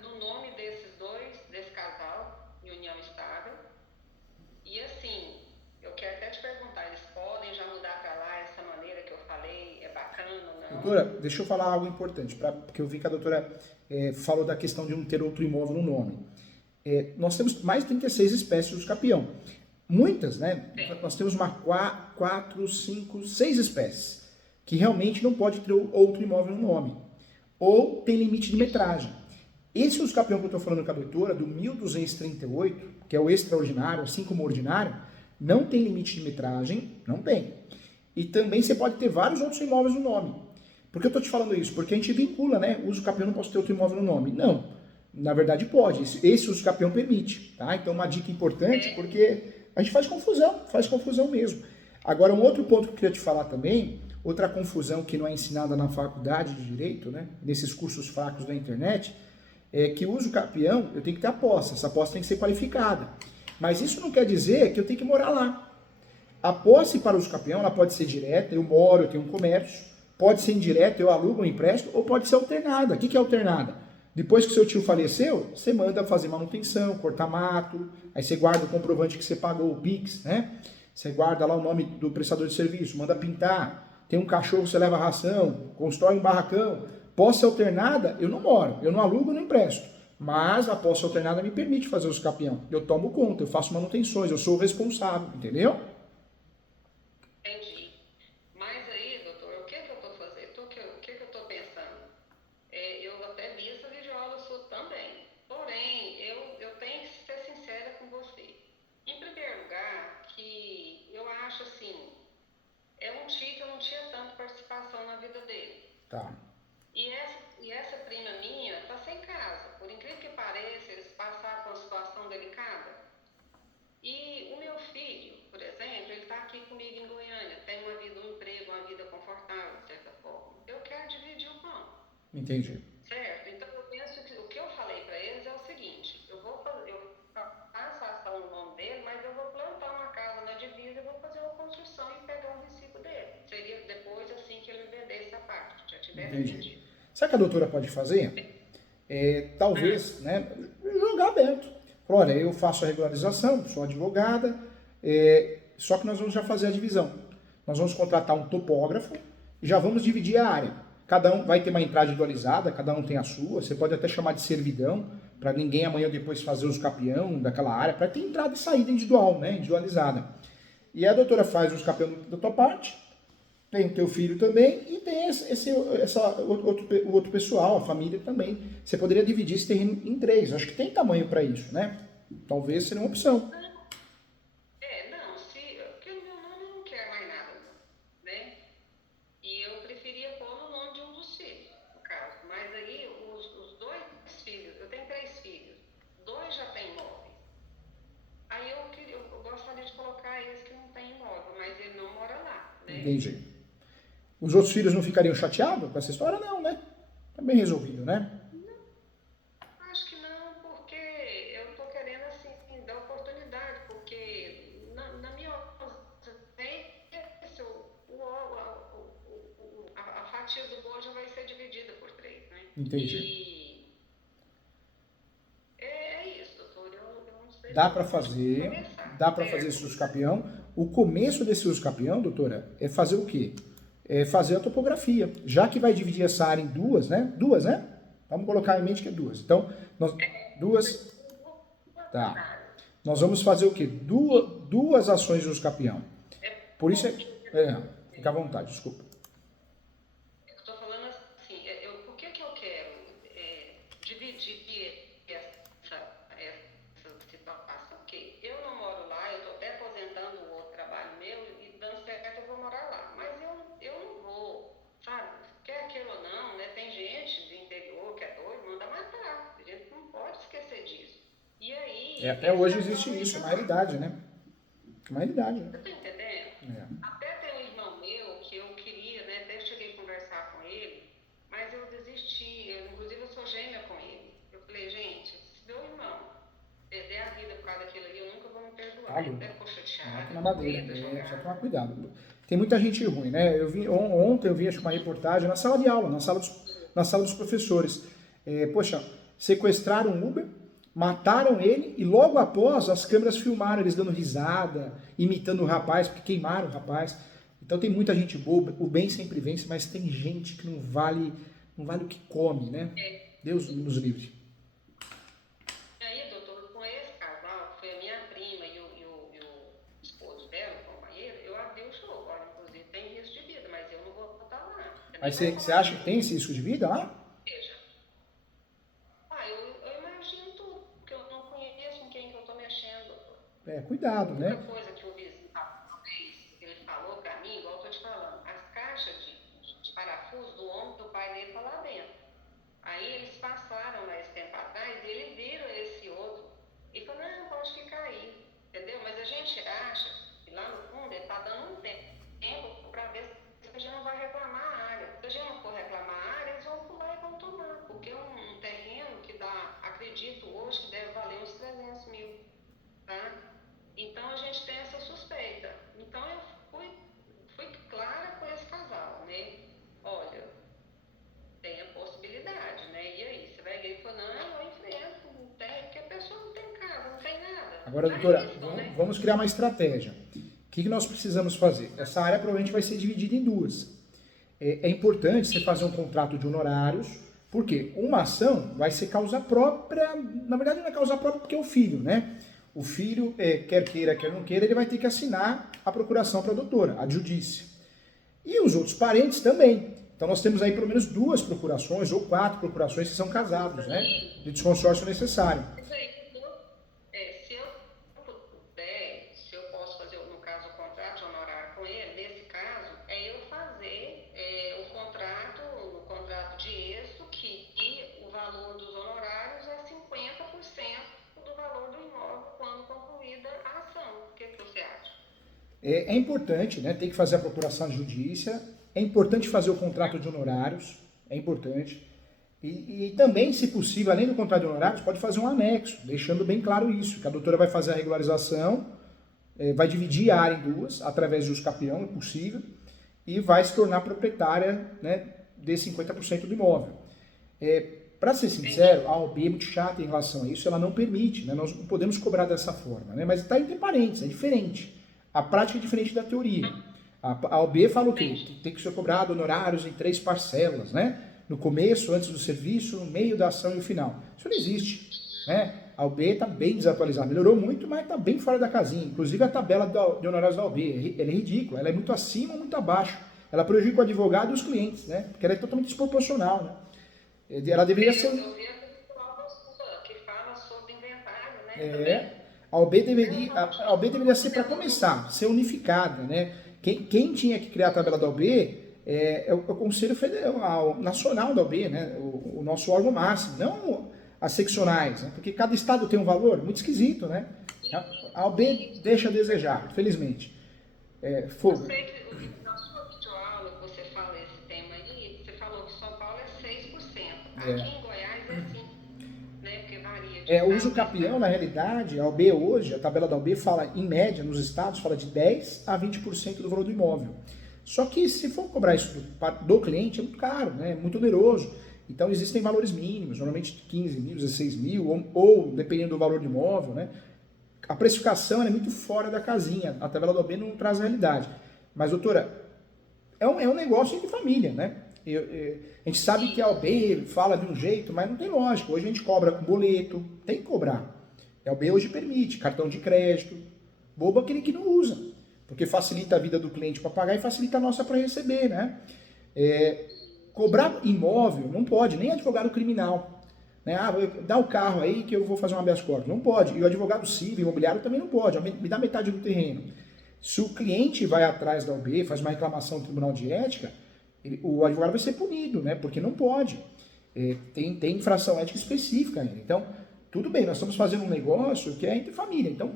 no nome desse casal, em união estável. E assim, eu quero até te perguntar, eles podem já mudar para lá essa maneira que eu falei? É bacana ou não? Doutora, deixa eu falar algo importante, porque eu vi que a doutora falou da questão de não ter outro imóvel no nome. Nós temos mais de 36 espécies de usucapião. Muitas, né? Sim. Nós temos uma 4, 5, 6 espécies que realmente não pode ter outro imóvel no nome. Ou tem limite de metragem. Esse usucapião que eu estou falando com a doutora, do 1238, que é o extraordinário, assim como o ordinário, não tem limite de metragem, não tem. E também você pode ter vários outros imóveis no nome. Por que eu estou te falando isso? Porque a gente vincula, né? Uso capião não posso ter outro imóvel no nome. Não. Na verdade pode. Esse uso capião permite. Tá? Então uma dica importante, porque a gente faz confusão mesmo. Agora um outro ponto que eu queria te falar também, outra confusão que não é ensinada na faculdade de Direito, né? Nesses cursos fracos da internet, é que o uso capião, eu tenho que ter a posse. Essa posse tem que ser qualificada. Mas isso não quer dizer que eu tenho que morar lá. A posse para o usucapião, ela pode ser direta, eu moro, eu tenho um comércio, pode ser indireta, eu alugo um empréstimo, ou pode ser alternada. O que é alternada? Depois que seu tio faleceu, você manda fazer manutenção, cortar mato, aí você guarda o comprovante que você pagou, o Pix, né? Você guarda lá o nome do prestador de serviço, manda pintar, tem um cachorro, você leva ração, constrói um barracão. Posse alternada, eu não moro, eu não alugo, eu não empresto. Mas a posse alternada me permite fazer o usucapião. Eu tomo conta, eu faço manutenções, eu sou o responsável, entendeu? Entendi. Mas aí, doutor, o que que eu estou fazendo? O que que eu estou pensando? Eu até vi essa videoaula sua também. Porém, eu tenho que ser sincera com você. Em primeiro lugar, que eu acho assim, é um tio que eu não tinha tanta participação na vida dele. Tá. E essa prima minha está sem casa. Por incrível que pareça, eles passaram por uma situação delicada. E o meu filho, por exemplo, ele está aqui comigo em Goiânia, tem uma vida, um emprego, uma vida confortável, de certa forma. Eu quero dividir o pão, Entendi. certo? Então eu penso que o que eu falei para eles é o seguinte: eu faço a ação no nome dele, mas eu vou plantar uma casa na divisa, eu vou fazer uma construção e pegar um recibo dele. Seria depois assim que ele me vendesse a parte, já tivesse Entendi. vendido. Sabe o que a doutora pode fazer? Talvez, né, jogar aberto. Falar, olha, eu faço a regularização, sou advogada, só que nós vamos já fazer a divisão. Nós vamos contratar um topógrafo e já vamos dividir a área. Cada um vai ter uma entrada individualizada, cada um tem a sua. Você pode até chamar de servidão, para ninguém amanhã ou depois fazer os capião daquela área, para ter entrada e saída individual, né, individualizada. E a doutora faz os capião da tua parte, tem o teu filho também e tem o outro pessoal, a família também. Você poderia dividir esse terreno em 3. Acho que tem tamanho para isso, né? Talvez seria uma opção. Não, porque no meu nome eu não quero mais nada, né? E eu preferia pôr no nome de um dos filhos, no caso. Mas aí, os dois filhos, eu tenho 3 filhos, 2 já têm imóveis. Aí eu gostaria de colocar esse que não tem imóvel, mas ele não mora lá, né? Entendi. Os outros filhos não ficariam chateados com essa história? Não, né? Tá bem resolvido, né? Acho que não, porque eu estou querendo, assim, dar oportunidade, porque na minha ausência, a fatia do bolo já vai ser dividida por 3, né? Entendi. E é isso, doutor, eu não sei Dá se para eu fazer, começar, dá para fazer certo? esse uso capião. O começo desse uso capião, doutora, é fazer o quê? É fazer a topografia. Já que vai dividir essa área em duas, né? Duas, né? Vamos colocar em mente que é duas. Então, duas. Tá. Nós vamos fazer o quê? Duas ações de uso capião. Por isso fica à vontade, desculpa. Eu estou falando assim, por que eu quero dividir essa situação? Porque eu não moro lá, eu estou até aposentando o outro trabalho meu e dando certo eu vou morar lá. Mas eu não vou, sabe? Quer aquilo ou não, né? Tem gente do interior que é doido, manda matar. A gente não pode esquecer disso. E aí... Até hoje existe isso, uma realidade, né? Uma realidade, né? Você está entendendo? Até tem um irmão meu que eu queria, né? Até cheguei a conversar com ele, mas eu desisti. Inclusive, eu sou gêmea com ele. Eu falei, gente, se meu irmão perder a vida por causa daquilo Tá louco. Até ficou chateado. Máquina madeira, só tomar cuidado. Tem muita gente ruim, né? Ontem eu vi acho, uma reportagem na sala de aula, na sala dos professores. Poxa, sequestraram um Uber, mataram ele e logo após as câmeras filmaram eles dando risada, imitando o rapaz, porque queimaram o rapaz. Então tem muita gente boa, o bem sempre vence, mas tem gente que não vale o que come, né? Deus nos livre. E aí, doutor, com esse casal, que foi a minha prima e o esposo dela, o companheiro, eu abri o show. Olha, inclusive tem risco de vida, mas eu não vou botar lá. Mas você acha que tem esse risco de vida lá? Veja. Eu imagino tudo, porque eu não conheço com quem que eu tô mexendo, doutor. Cuidado, A né? única coisa que o vizinho uma vez, ele falou pra mim, igual eu tô te falando, as caixas de parafuso do ombro do pai dele tá lá dentro. Aí eles passaram lá esse tempo atrás e eles viram esse outro e falaram, não, pode ficar aí, entendeu? Mas a gente acha que lá no fundo ele tá dando um tempo para ver se a gente não vai reclamar a área. Se a gente não for reclamar a área, eles vão pular e vão tomar, porque é um terreno que dá, acredito hoje, que deve valer uns 300 mil, tá? Então a gente tem essa suspeita. Então eu fui clara com esse casal, né? Olha, tem a possibilidade, né? E aí, você vai ver e fala, não, eu enfrento, não tem, porque a pessoa não tem casa, não tem nada. Agora, doutora, vamos criar uma estratégia. O que nós precisamos fazer? Essa área provavelmente vai ser dividida em duas. É importante você fazer um contrato de honorários, porque uma ação vai ser causa própria, na verdade não é causa própria porque é o filho, né? O filho, quer queira, quer não queira, ele vai ter que assinar a procuração para a doutora, a judícia. E os outros parentes também. Então nós temos aí pelo menos 2 procurações ou 4 procurações que são casados, né? De desconsórcio necessário. Se eu puder, se eu posso fazer, no caso, o contrato de honorário com ele, nesse caso, eu fazer o contrato de êxito, que o valor dos honorários é 50% do valor do imóvel quando concluída a ação. O que você acha? É importante, né? Tem que fazer a procuração de judícia. É importante fazer o contrato de honorários, é importante. E também, se possível, além do contrato de honorários, pode fazer um anexo, deixando bem claro isso, que a doutora vai fazer a regularização, vai dividir a área em 2, através de usucapião, é possível, e vai se tornar proprietária, né, de 50% do imóvel. Para ser sincero, a OAB é muito chata em relação a isso, ela não permite, né, nós não podemos cobrar dessa forma, né, mas está entre parênteses, é diferente. A prática é diferente da teoria. A OAB fala o quê? Que tem que ser cobrado honorários em 3 parcelas, né? No começo, antes do serviço, no meio da ação e no final. Isso não existe, né? A OAB está bem desatualizada. Melhorou muito, mas está bem fora da casinha. Inclusive a tabela de honorários da OAB, ela é ridícula. Ela é muito acima ou muito abaixo. Ela prejudica o advogado e os clientes, né? Porque ela é totalmente desproporcional, né? Ela deveria ser... que fala sobre inventário, né? A OAB deveria ser, para começar, ser unificada, né? Quem tinha que criar a tabela da OAB é o Conselho Federal, Nacional da OAB, né? O nosso órgão máximo, não as seccionais, né? Porque cada estado tem um valor muito esquisito, né? A OAB deixa a desejar, infelizmente. Fogo. Na sua videoaula que você fala esse tema aí, você falou que São Paulo é 6%. Aqui em Goiás é 5%, né? Porque varia. O usucapião, na realidade, a OAB hoje, a tabela da OAB fala, em média, nos estados, fala de 10% a 20% do valor do imóvel. Só que se for cobrar isso do cliente, é muito caro, né? É muito oneroso. Então existem valores mínimos, normalmente 15 mil, 16 mil, ou dependendo do valor do imóvel, né? A precificação é muito fora da casinha, a tabela da OAB não traz a realidade. Mas, doutora, é um negócio de família, né? A gente sabe que a OAB fala de um jeito, mas não tem lógica. Hoje a gente cobra com boleto, tem que cobrar. A OAB hoje permite cartão de crédito, bobo aquele que não usa, porque facilita a vida do cliente para pagar e facilita a nossa para receber, né? Cobrar imóvel não pode, nem advogado criminal. Né? Dá o carro aí que eu vou fazer um habeas corpus. Não pode. E o advogado civil, imobiliário também não pode. Me dá metade do terreno. Se o cliente vai atrás da OAB, faz uma reclamação no Tribunal de Ética, o advogado vai ser punido, né? Porque não pode. Tem infração ética específica ainda. Então, tudo bem, nós estamos fazendo um negócio que é entre família. Então,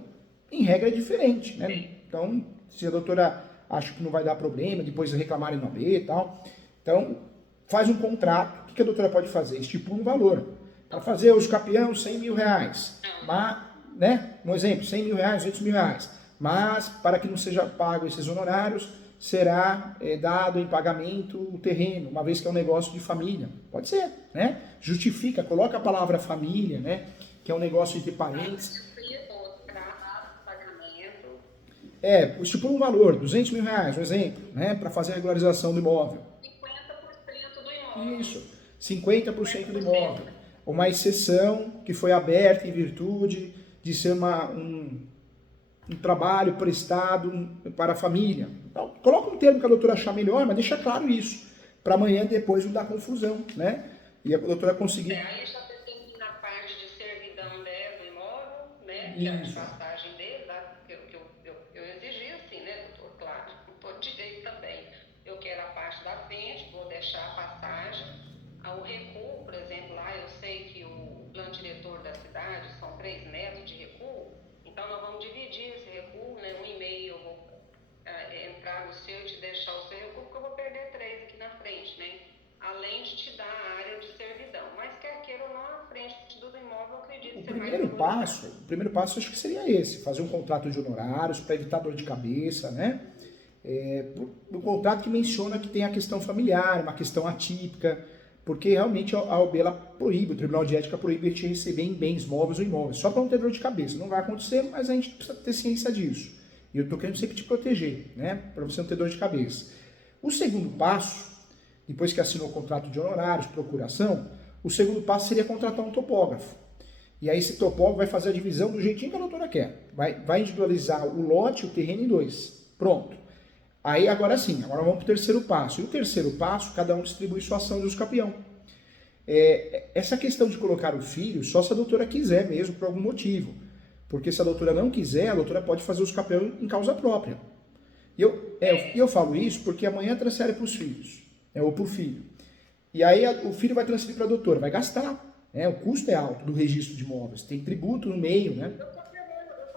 em regra é diferente, né? Então, se a doutora acha que não vai dar problema, depois reclamarem na OAB e tal, então, faz um contrato. O que a doutora pode fazer? Estipula um valor. Para fazer os capião, 100 mil reais. né? Um exemplo, 100 mil reais, 200 mil reais. Mas, para que não seja pago esses honorários, será dado em pagamento o terreno, uma vez que é um negócio de família. Pode ser, né? Justifica, coloca a palavra família, né? Que é um negócio entre parentes. Estipula um valor, 200 mil reais, um exemplo, né? Para fazer a regularização do imóvel. 50% do imóvel. Isso, 50% do imóvel. Uma exceção que foi aberta em virtude de ser um trabalho prestado para a família. Então, coloca um termo que a doutora achar melhor, mas deixa claro isso, para amanhã depois não dar confusão, né? E a doutora conseguir... Aí já tem na parte de servidão do imóvel, né? Que é a passagem dele, lá, eu exigi assim, né, doutor? Claro, por direito também. Eu quero a parte da frente, vou deixar a passagem. O recuo, por exemplo, lá eu sei que o plano diretor da cidade são 3 metros de recuo, então nós vamos dividir esse recuo, né? 1,5 eu vou entrar no seu e te deixar o seu recuo, porque eu vou perder 3 aqui na frente, né? Além de te dar a área de servidão. Mas quer queira ou não, à frente do imóvel, eu acredito que o primeiro passo acho que seria esse, fazer um contrato de honorários para evitar dor de cabeça, né? Um contrato que menciona que tem a questão familiar, uma questão atípica, porque realmente a OAB ela proíbe, o Tribunal de Ética proíbe te receber em bens móveis ou imóveis, só para não ter dor de cabeça. Não vai acontecer, mas a gente precisa ter ciência disso. E eu estou querendo sempre te proteger, né? Para você não ter dor de cabeça. O segundo passo, depois que assinou o contrato de honorários, procuração, o segundo passo seria contratar um topógrafo. E aí esse topógrafo vai fazer a divisão do jeitinho que a doutora quer. Vai individualizar o lote, o terreno em 2. Pronto. Aí agora sim, agora vamos para o terceiro passo. E o terceiro passo, cada um distribui sua ação de usucapião. Essa questão de colocar o filho, só se a doutora quiser mesmo, por algum motivo. Porque se a doutora não quiser, a doutora pode fazer o usucapião em causa própria. E eu falo isso porque amanhã transfere para os filhos, ou para o filho. E aí o filho vai transferir para a doutora, vai gastar. O custo é alto do registro de imóveis, tem tributo no meio, né? Eu tô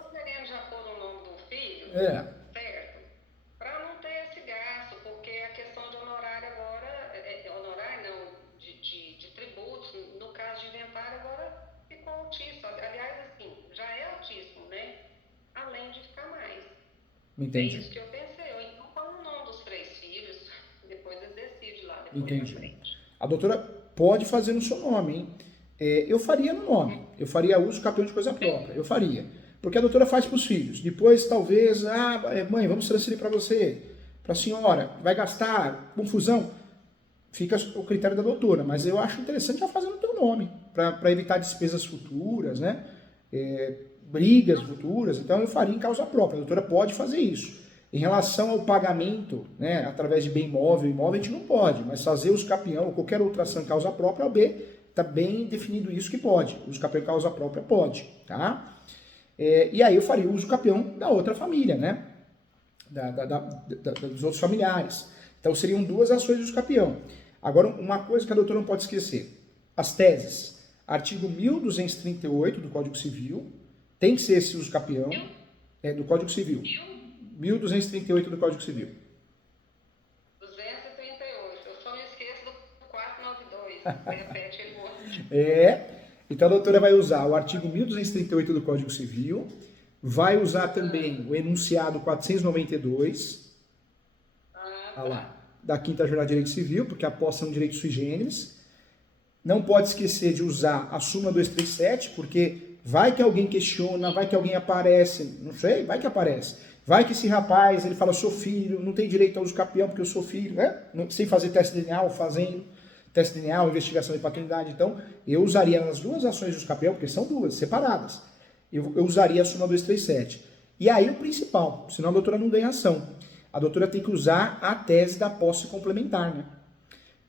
querendo já pôr o nome do filho, certo? Para não ter esse gasto, porque a questão de honorário agora, honorário não, de tributos, no caso de inventário, agora ficou altíssimo. Aliás, assim, já é altíssimo, né? Além de ficar mais. Entendi. É isso que eu pensei. Eu então põe o nome dos 3 filhos, depois eu decido lá, depois Entendi. na frente. A doutora pode fazer no seu nome, hein? Eu faria no nome, eu faria uso campeão de coisa própria, eu faria. Porque a doutora faz para os filhos. Depois, talvez, mãe, vamos transferir para você, para a senhora, vai gastar, confusão. Fica o critério da doutora, mas eu acho interessante já fazer no teu nome, para evitar despesas futuras, né? Brigas futuras, então eu faria em causa própria, a doutora pode fazer isso. Em relação ao pagamento, né, através de bem imóvel, a gente não pode, mas fazer uso capião ou qualquer outra ação em causa própria, a OAB está bem definido isso que pode. Uso capião em causa própria pode, tá? E aí eu faria o uso capião da outra família, né? Dos outros familiares. Então seriam 2 ações de uso capião. Agora, uma coisa que a doutora não pode esquecer. As teses. Artigo 1238 do Código Civil. Tem que ser esse uso capião. Do Código Civil. 1238 do Código Civil. 238. Eu só me esqueço do 492. Repete ele muito. Então a doutora vai usar o artigo 1238 do Código Civil, vai usar também o enunciado 492, da 5ª Jornada de Direito Civil, porque a posse é um direito sui generis. Não pode esquecer de usar a súmula 237, porque vai que alguém questiona, vai que alguém aparece, não sei, vai que aparece. Vai que esse rapaz, ele fala, sou filho, não tem direito ao uso capião porque eu sou filho, né? Sem fazer teste DNA ou fazendo teste DNA ou investigação de paternidade. Então, eu usaria nas 2 ações de uso capião, porque são 2, separadas. Eu usaria a súmula 237. E aí o principal, senão a doutora não ganha ação. A doutora tem que usar a tese da posse complementar, né?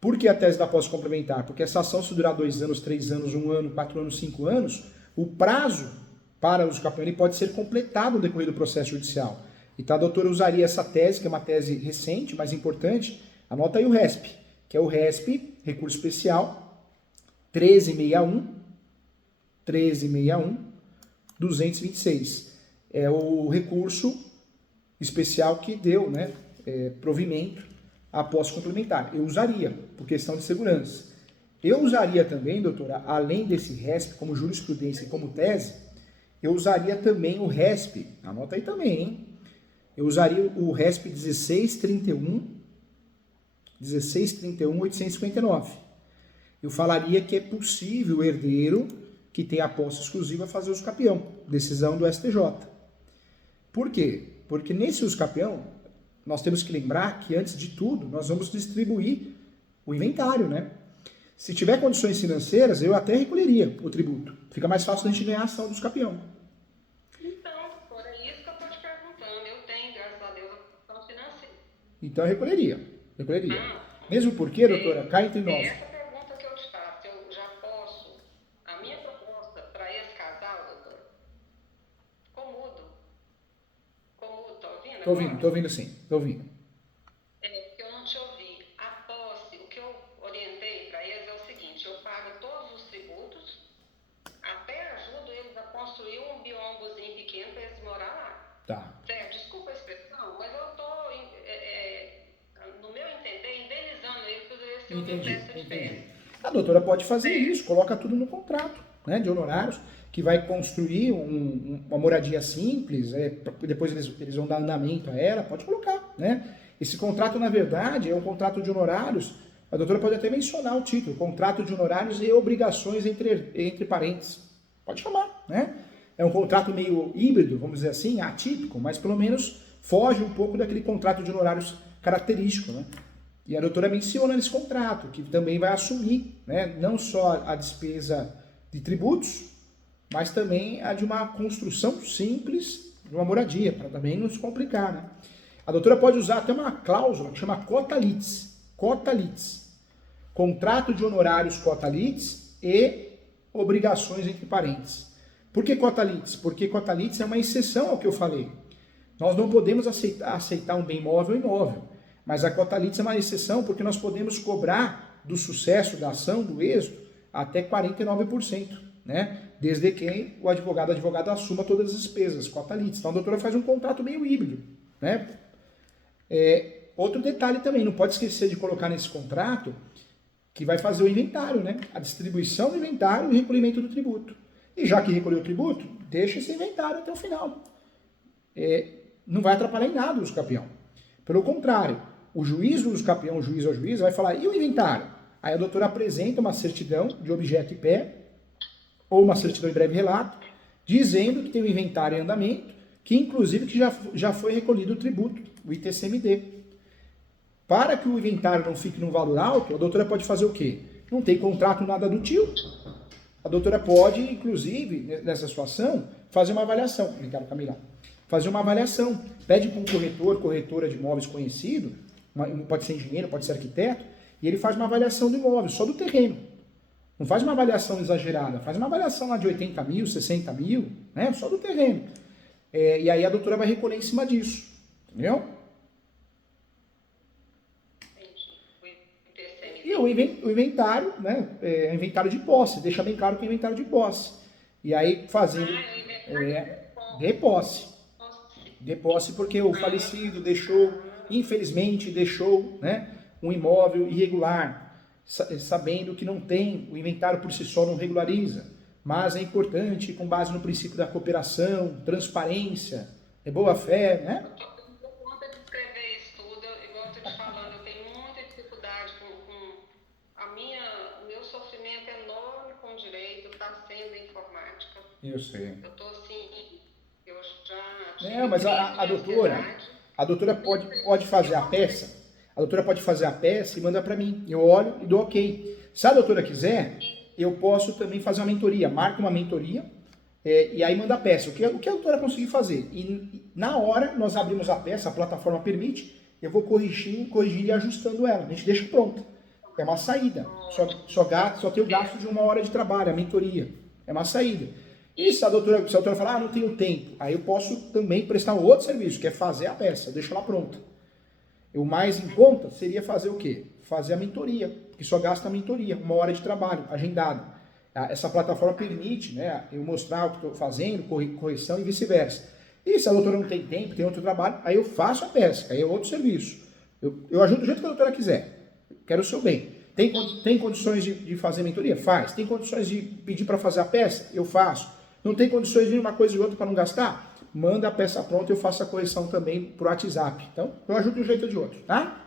Por que a tese da posse complementar? Porque essa ação, se durar 2 anos, 3 anos, 1 ano, 4 anos, 5 anos, o prazo para o uso capião ele pode ser completado no decorrer do processo judicial. Então a doutora usaria essa tese, que é uma tese recente, mas importante. Anota aí o RESP, que é o RESP, recurso especial, 1361-226. É o recurso especial que deu, né, provimento à posse complementar. Eu usaria, por questão de segurança. Eu usaria também, doutora, além desse RESP, como jurisprudência e como tese, eu usaria também o RESP, anota aí também, hein? Eu usaria o RESP 1631.859. Eu falaria que é possível o herdeiro que tem a posse exclusiva fazer uso capião, decisão do STJ. Por quê? Porque nesse uso capião, nós temos que lembrar que antes de tudo, nós vamos distribuir o inventário, né? Se tiver condições financeiras, eu até recolheria o tributo. Fica mais fácil a gente ganhar a ação dos capião. Então, doutor, é isso que eu estou te perguntando. Eu tenho, graças a Deus, a condição financeira. Então eu recolheria. Mesmo porque, doutora, cá entre nós. Essa pergunta que eu te faço, eu já posso, a minha proposta para esse casal, doutor, ficou mudo, tá ouvindo? Tô ouvindo sim, tô ouvindo. Eu não te ouvi. A posse, o que eu orientei para eles é o seguinte, eu pago todos os tributos, até ajudo eles a construir um biombozinho pequeno para eles morar lá. Tá. Certo? Desculpa a expressão, mas eu estou, no meu entender, indenizando eles por eles terem uma festa de férias. A doutora pode fazer isso, coloca tudo no contrato, né, de honorários, que vai construir uma moradia simples, depois eles vão dar andamento a ela, pode colocar, né? Esse contrato, na verdade, é um contrato de honorários, a doutora pode até mencionar o título, contrato de honorários e obrigações entre parentes. Pode chamar, né? É um contrato meio híbrido, vamos dizer assim, atípico, mas pelo menos foge um pouco daquele contrato de honorários característico, né? E a doutora menciona nesse contrato, que também vai assumir, né, não só a despesa de tributos, mas também a de uma construção simples de uma moradia, para também não se complicar, né? A doutora pode usar até uma cláusula que chama cota litis. Cota litis. Contrato de honorários cota litis e obrigações entre parentes. Por que cota litis? Porque cota litis é uma exceção ao que eu falei. Nós não podemos aceitar um bem móvel imóvel, mas a cota litis é uma exceção porque nós podemos cobrar do sucesso da ação, do êxito, até 49%, né? Desde que o advogado ou a advogada assuma todas as despesas, cota litis. Então a doutora faz um contrato meio híbrido, né? Outro detalhe também, não pode esquecer de colocar nesse contrato que vai fazer o inventário, né? A distribuição do inventário e o recolhimento do tributo. E já que recolheu o tributo, deixa esse inventário até o final. Não vai atrapalhar em nada o uso capião. Pelo contrário, o juiz do uso capião, o juiz ou juiz, vai falar, e o inventário? Aí a doutora apresenta uma certidão de objeto e pé, ou uma certidão em breve relato, dizendo que tem um inventário em andamento, que inclusive que já foi recolhido o tributo, o ITCMD. Para que o inventário não fique num valor alto, a doutora pode fazer o quê? Não tem contrato, nada do tio. A doutora pode, inclusive, nessa situação, fazer uma avaliação. Obrigado, Camila. Fazer uma avaliação. Pede para um corretor, corretora de imóveis conhecido, pode ser engenheiro, pode ser arquiteto, e ele faz uma avaliação do imóvel, só do terreno. Não faz uma avaliação exagerada, faz uma avaliação lá de 80 mil, 60 mil, né? Só do terreno. E aí a doutora vai recolher em cima disso. Entendeu? E o inventário, né? É inventário de posse. Deixa bem claro que é inventário de posse. E aí fazendo de posse. De posse porque o falecido deixou, infelizmente deixou, né, um imóvel irregular, sabendo que não tem, o inventário por si só não regulariza. Mas é importante, com base no princípio da cooperação, transparência, boa fé, né? Por conta de escrever isso tudo, igual eu estou te falando, eu tenho muita dificuldade com o meu sofrimento enorme com o direito, está sendo informática. Eu sei. Eu estou assim, eu já... Mas a doutora pode fazer a peça, a doutora pode fazer a peça e manda para mim, eu olho e dou ok. Se a doutora quiser, eu posso também fazer uma mentoria, marca uma mentoria e aí manda a peça. O que a doutora conseguir fazer? E na hora nós abrimos a peça, a plataforma permite, eu vou corrigindo e ajustando ela. A gente deixa pronta. É uma saída. Só tem o gasto de 1 hora de trabalho, a mentoria. É uma saída. E se a doutora falar, não tenho tempo, aí eu posso também prestar um outro serviço, que é fazer a peça, eu deixo ela pronta. O mais em conta seria fazer o quê? Fazer a mentoria, que só gasta a mentoria, 1 hora de trabalho, agendado. Essa plataforma permite, né, eu mostrar o que estou fazendo, correção e vice-versa. E se a doutora não tem tempo, tem outro trabalho, aí eu faço a peça, aí é outro serviço. Eu ajudo do jeito que a doutora quiser. Quero o seu bem. Tem condições de fazer mentoria? Faz. Tem condições de pedir para fazer a peça? Eu faço. Não tem condições de uma coisa e outra para não gastar? Manda a peça pronta e eu faço a correção também por WhatsApp. Então, eu ajudo de um jeito ou de outro, tá?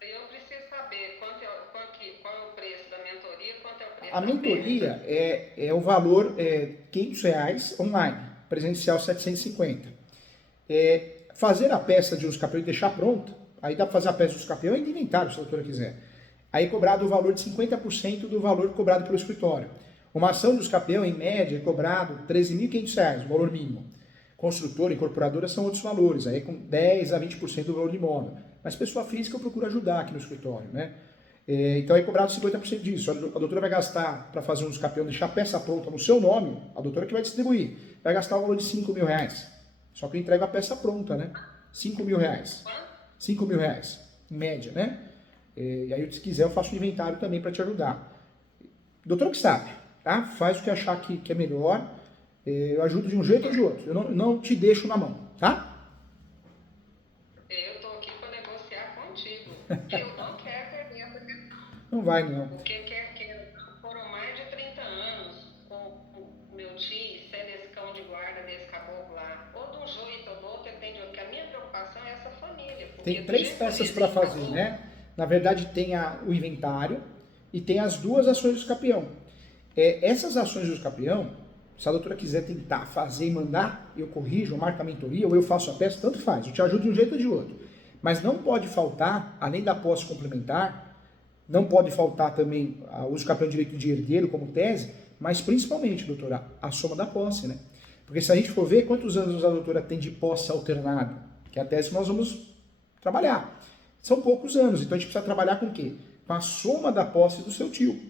Eu preciso saber qual é o preço da mentoria, quanto é o preço A da mentoria é o valor R$ 500 online, presencial 750. Fazer a peça de um campeão e deixar pronta, aí dá para fazer a peça de um campeão e de inventário, se a doutora quiser. Aí é cobrado o valor de 50% do valor cobrado pelo escritório. Uma ação de campeão, em média, é cobrado R$ 13.500, o valor mínimo. Construtora, incorporadora são outros valores, aí com 10 a 20% do valor de imóvel. Mas pessoa física eu procuro ajudar aqui no escritório, né? Então é cobrado 50% disso. A doutora vai gastar para fazer um campeão, deixar a peça pronta no seu nome, a doutora que vai distribuir, vai gastar o valor de R$ 5.000. Só que eu entrego a peça pronta, né? R$ 5.000. R$ 5.000, em média, né? E aí, se quiser, eu faço um inventário também para te ajudar. Doutor que sabe, tá? Faz o que achar que é melhor. Eu ajudo de um jeito ou de outro. Eu não te deixo na mão, tá? Eu estou aqui para negociar contigo. Eu não quero perder essa questão. Não vai, não. Porque foram mais de 30 anos com o meu tio sendo esse cão de guarda desse caboclo lá. Ou de um jeito ou do outro, ele tem de outro. Porque a minha preocupação é essa família. Tem 3 peças para fazer, né? Na verdade, tem o inventário e tem as 2 ações do campeão. Essas ações do campeão, se a doutora quiser tentar fazer e mandar, eu corrijo, eu marco a mentoria ou eu faço a peça, tanto faz. Eu te ajudo de um jeito ou de outro. Mas não pode faltar, além da posse complementar, não pode faltar também o uso do campeão de direito de herdeiro como tese, mas principalmente, doutora, a soma da posse, né? Porque se a gente for ver quantos anos a doutora tem de posse alternada, que é a tese que nós vamos trabalhar. São poucos anos, então a gente precisa trabalhar com o quê? Com a soma da posse do seu tio.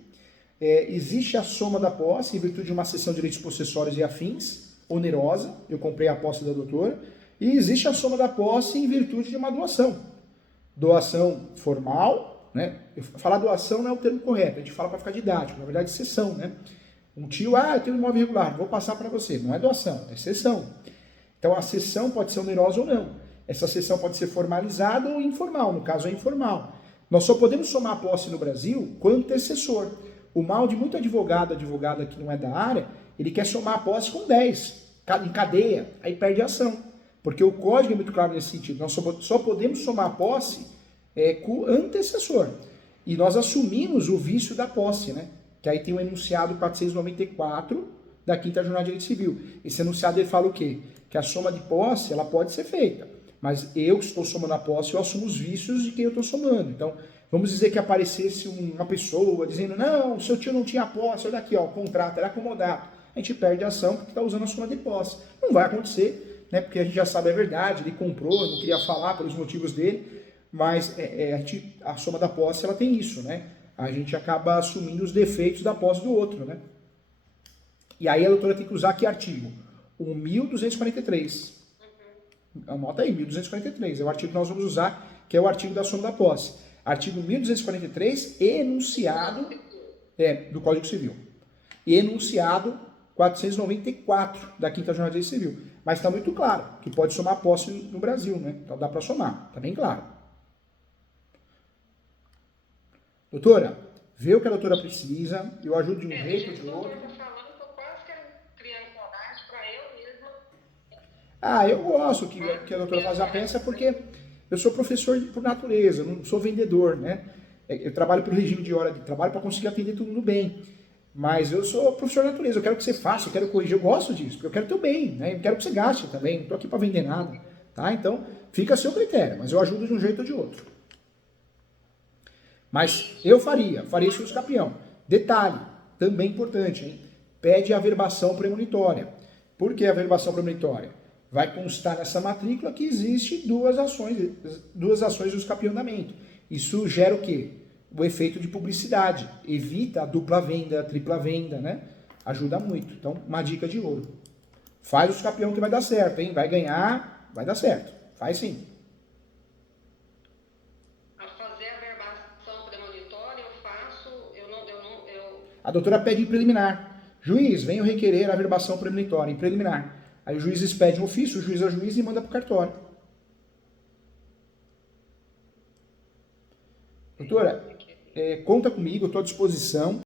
Existe a soma da posse em virtude de uma cessão de direitos possessórios e afins, onerosa, eu comprei a posse da doutora, e existe a soma da posse em virtude de uma doação. Doação formal, né? Falar doação não é o termo correto, a gente fala para ficar didático, na verdade cessão, né? Um tio, eu tenho um imóvel irregular, vou passar para você. Não é doação, é cessão. Então a cessão pode ser onerosa ou não. Essa cessão pode ser formalizada ou informal, no caso é informal. Nós só podemos somar a posse no Brasil com antecessor. O mal de muito advogada que não é da área, ele quer somar a posse com 10, em cadeia, aí perde a ação. Porque o código é muito claro nesse sentido. Nós só podemos somar a posse com antecessor. E nós assumimos o vício da posse, né? Que aí tem o enunciado 494 da 5ª Jornada de Direito Civil. Esse enunciado ele fala o quê? Que a soma de posse ela pode ser feita. Mas eu que estou somando a posse, eu assumo os vícios de quem eu estou somando. Então, vamos dizer que aparecesse uma pessoa dizendo, não, seu tio não tinha posse, olha aqui, ó, o contrato era acomodado. A gente perde a ação porque está usando a soma de posse. Não vai acontecer, né? Porque a gente já sabe a verdade, ele comprou, não queria falar pelos motivos dele, mas a soma da posse ela tem isso, né? A gente acaba assumindo os defeitos da posse do outro, né? E aí a doutora tem que usar que artigo? O 1243. Anota aí, 1243. É o artigo que nós vamos usar, que é o artigo da soma da posse. Artigo 1243, enunciado do Código Civil. E enunciado 494 da 5ª Jornada de Direito Civil. Mas está muito claro que pode somar posse no Brasil, né? Então dá para somar, está bem claro. Doutora, vê o que a doutora precisa, eu ajudo de um jeito ou de outro. Eu gosto que a doutora faz a peça porque eu sou professor por natureza, não sou vendedor, né? Eu trabalho pelo regime de hora de trabalho para conseguir atender todo mundo bem. Mas eu sou professor de natureza, eu quero que você faça, eu quero corrigir, eu gosto disso, porque eu quero teu bem, né? Eu quero que você gaste também, não estou aqui para vender nada, tá? Então, fica a seu critério, mas eu ajudo de um jeito ou de outro. Mas eu faria isso no campeão. Detalhe, também importante, hein? Pede a averbação premonitória. Por que a averbação premonitória? Vai constar nessa matrícula que existe duas ações de escapeamento. Isso gera o quê? O efeito de publicidade. Evita a dupla venda, a tripla venda, né? Ajuda muito. Então, uma dica de ouro. Faz o escapeão que vai dar certo, hein? Vai ganhar, vai dar certo. Faz sim. A fazer a averbação premonitória eu faço, A doutora pede em preliminar. Juiz, venho requerer a averbação premonitória em preliminar. Aí o juiz expede um ofício, o juiz é juiz e manda para o cartório. Doutora, conta comigo, estou à disposição.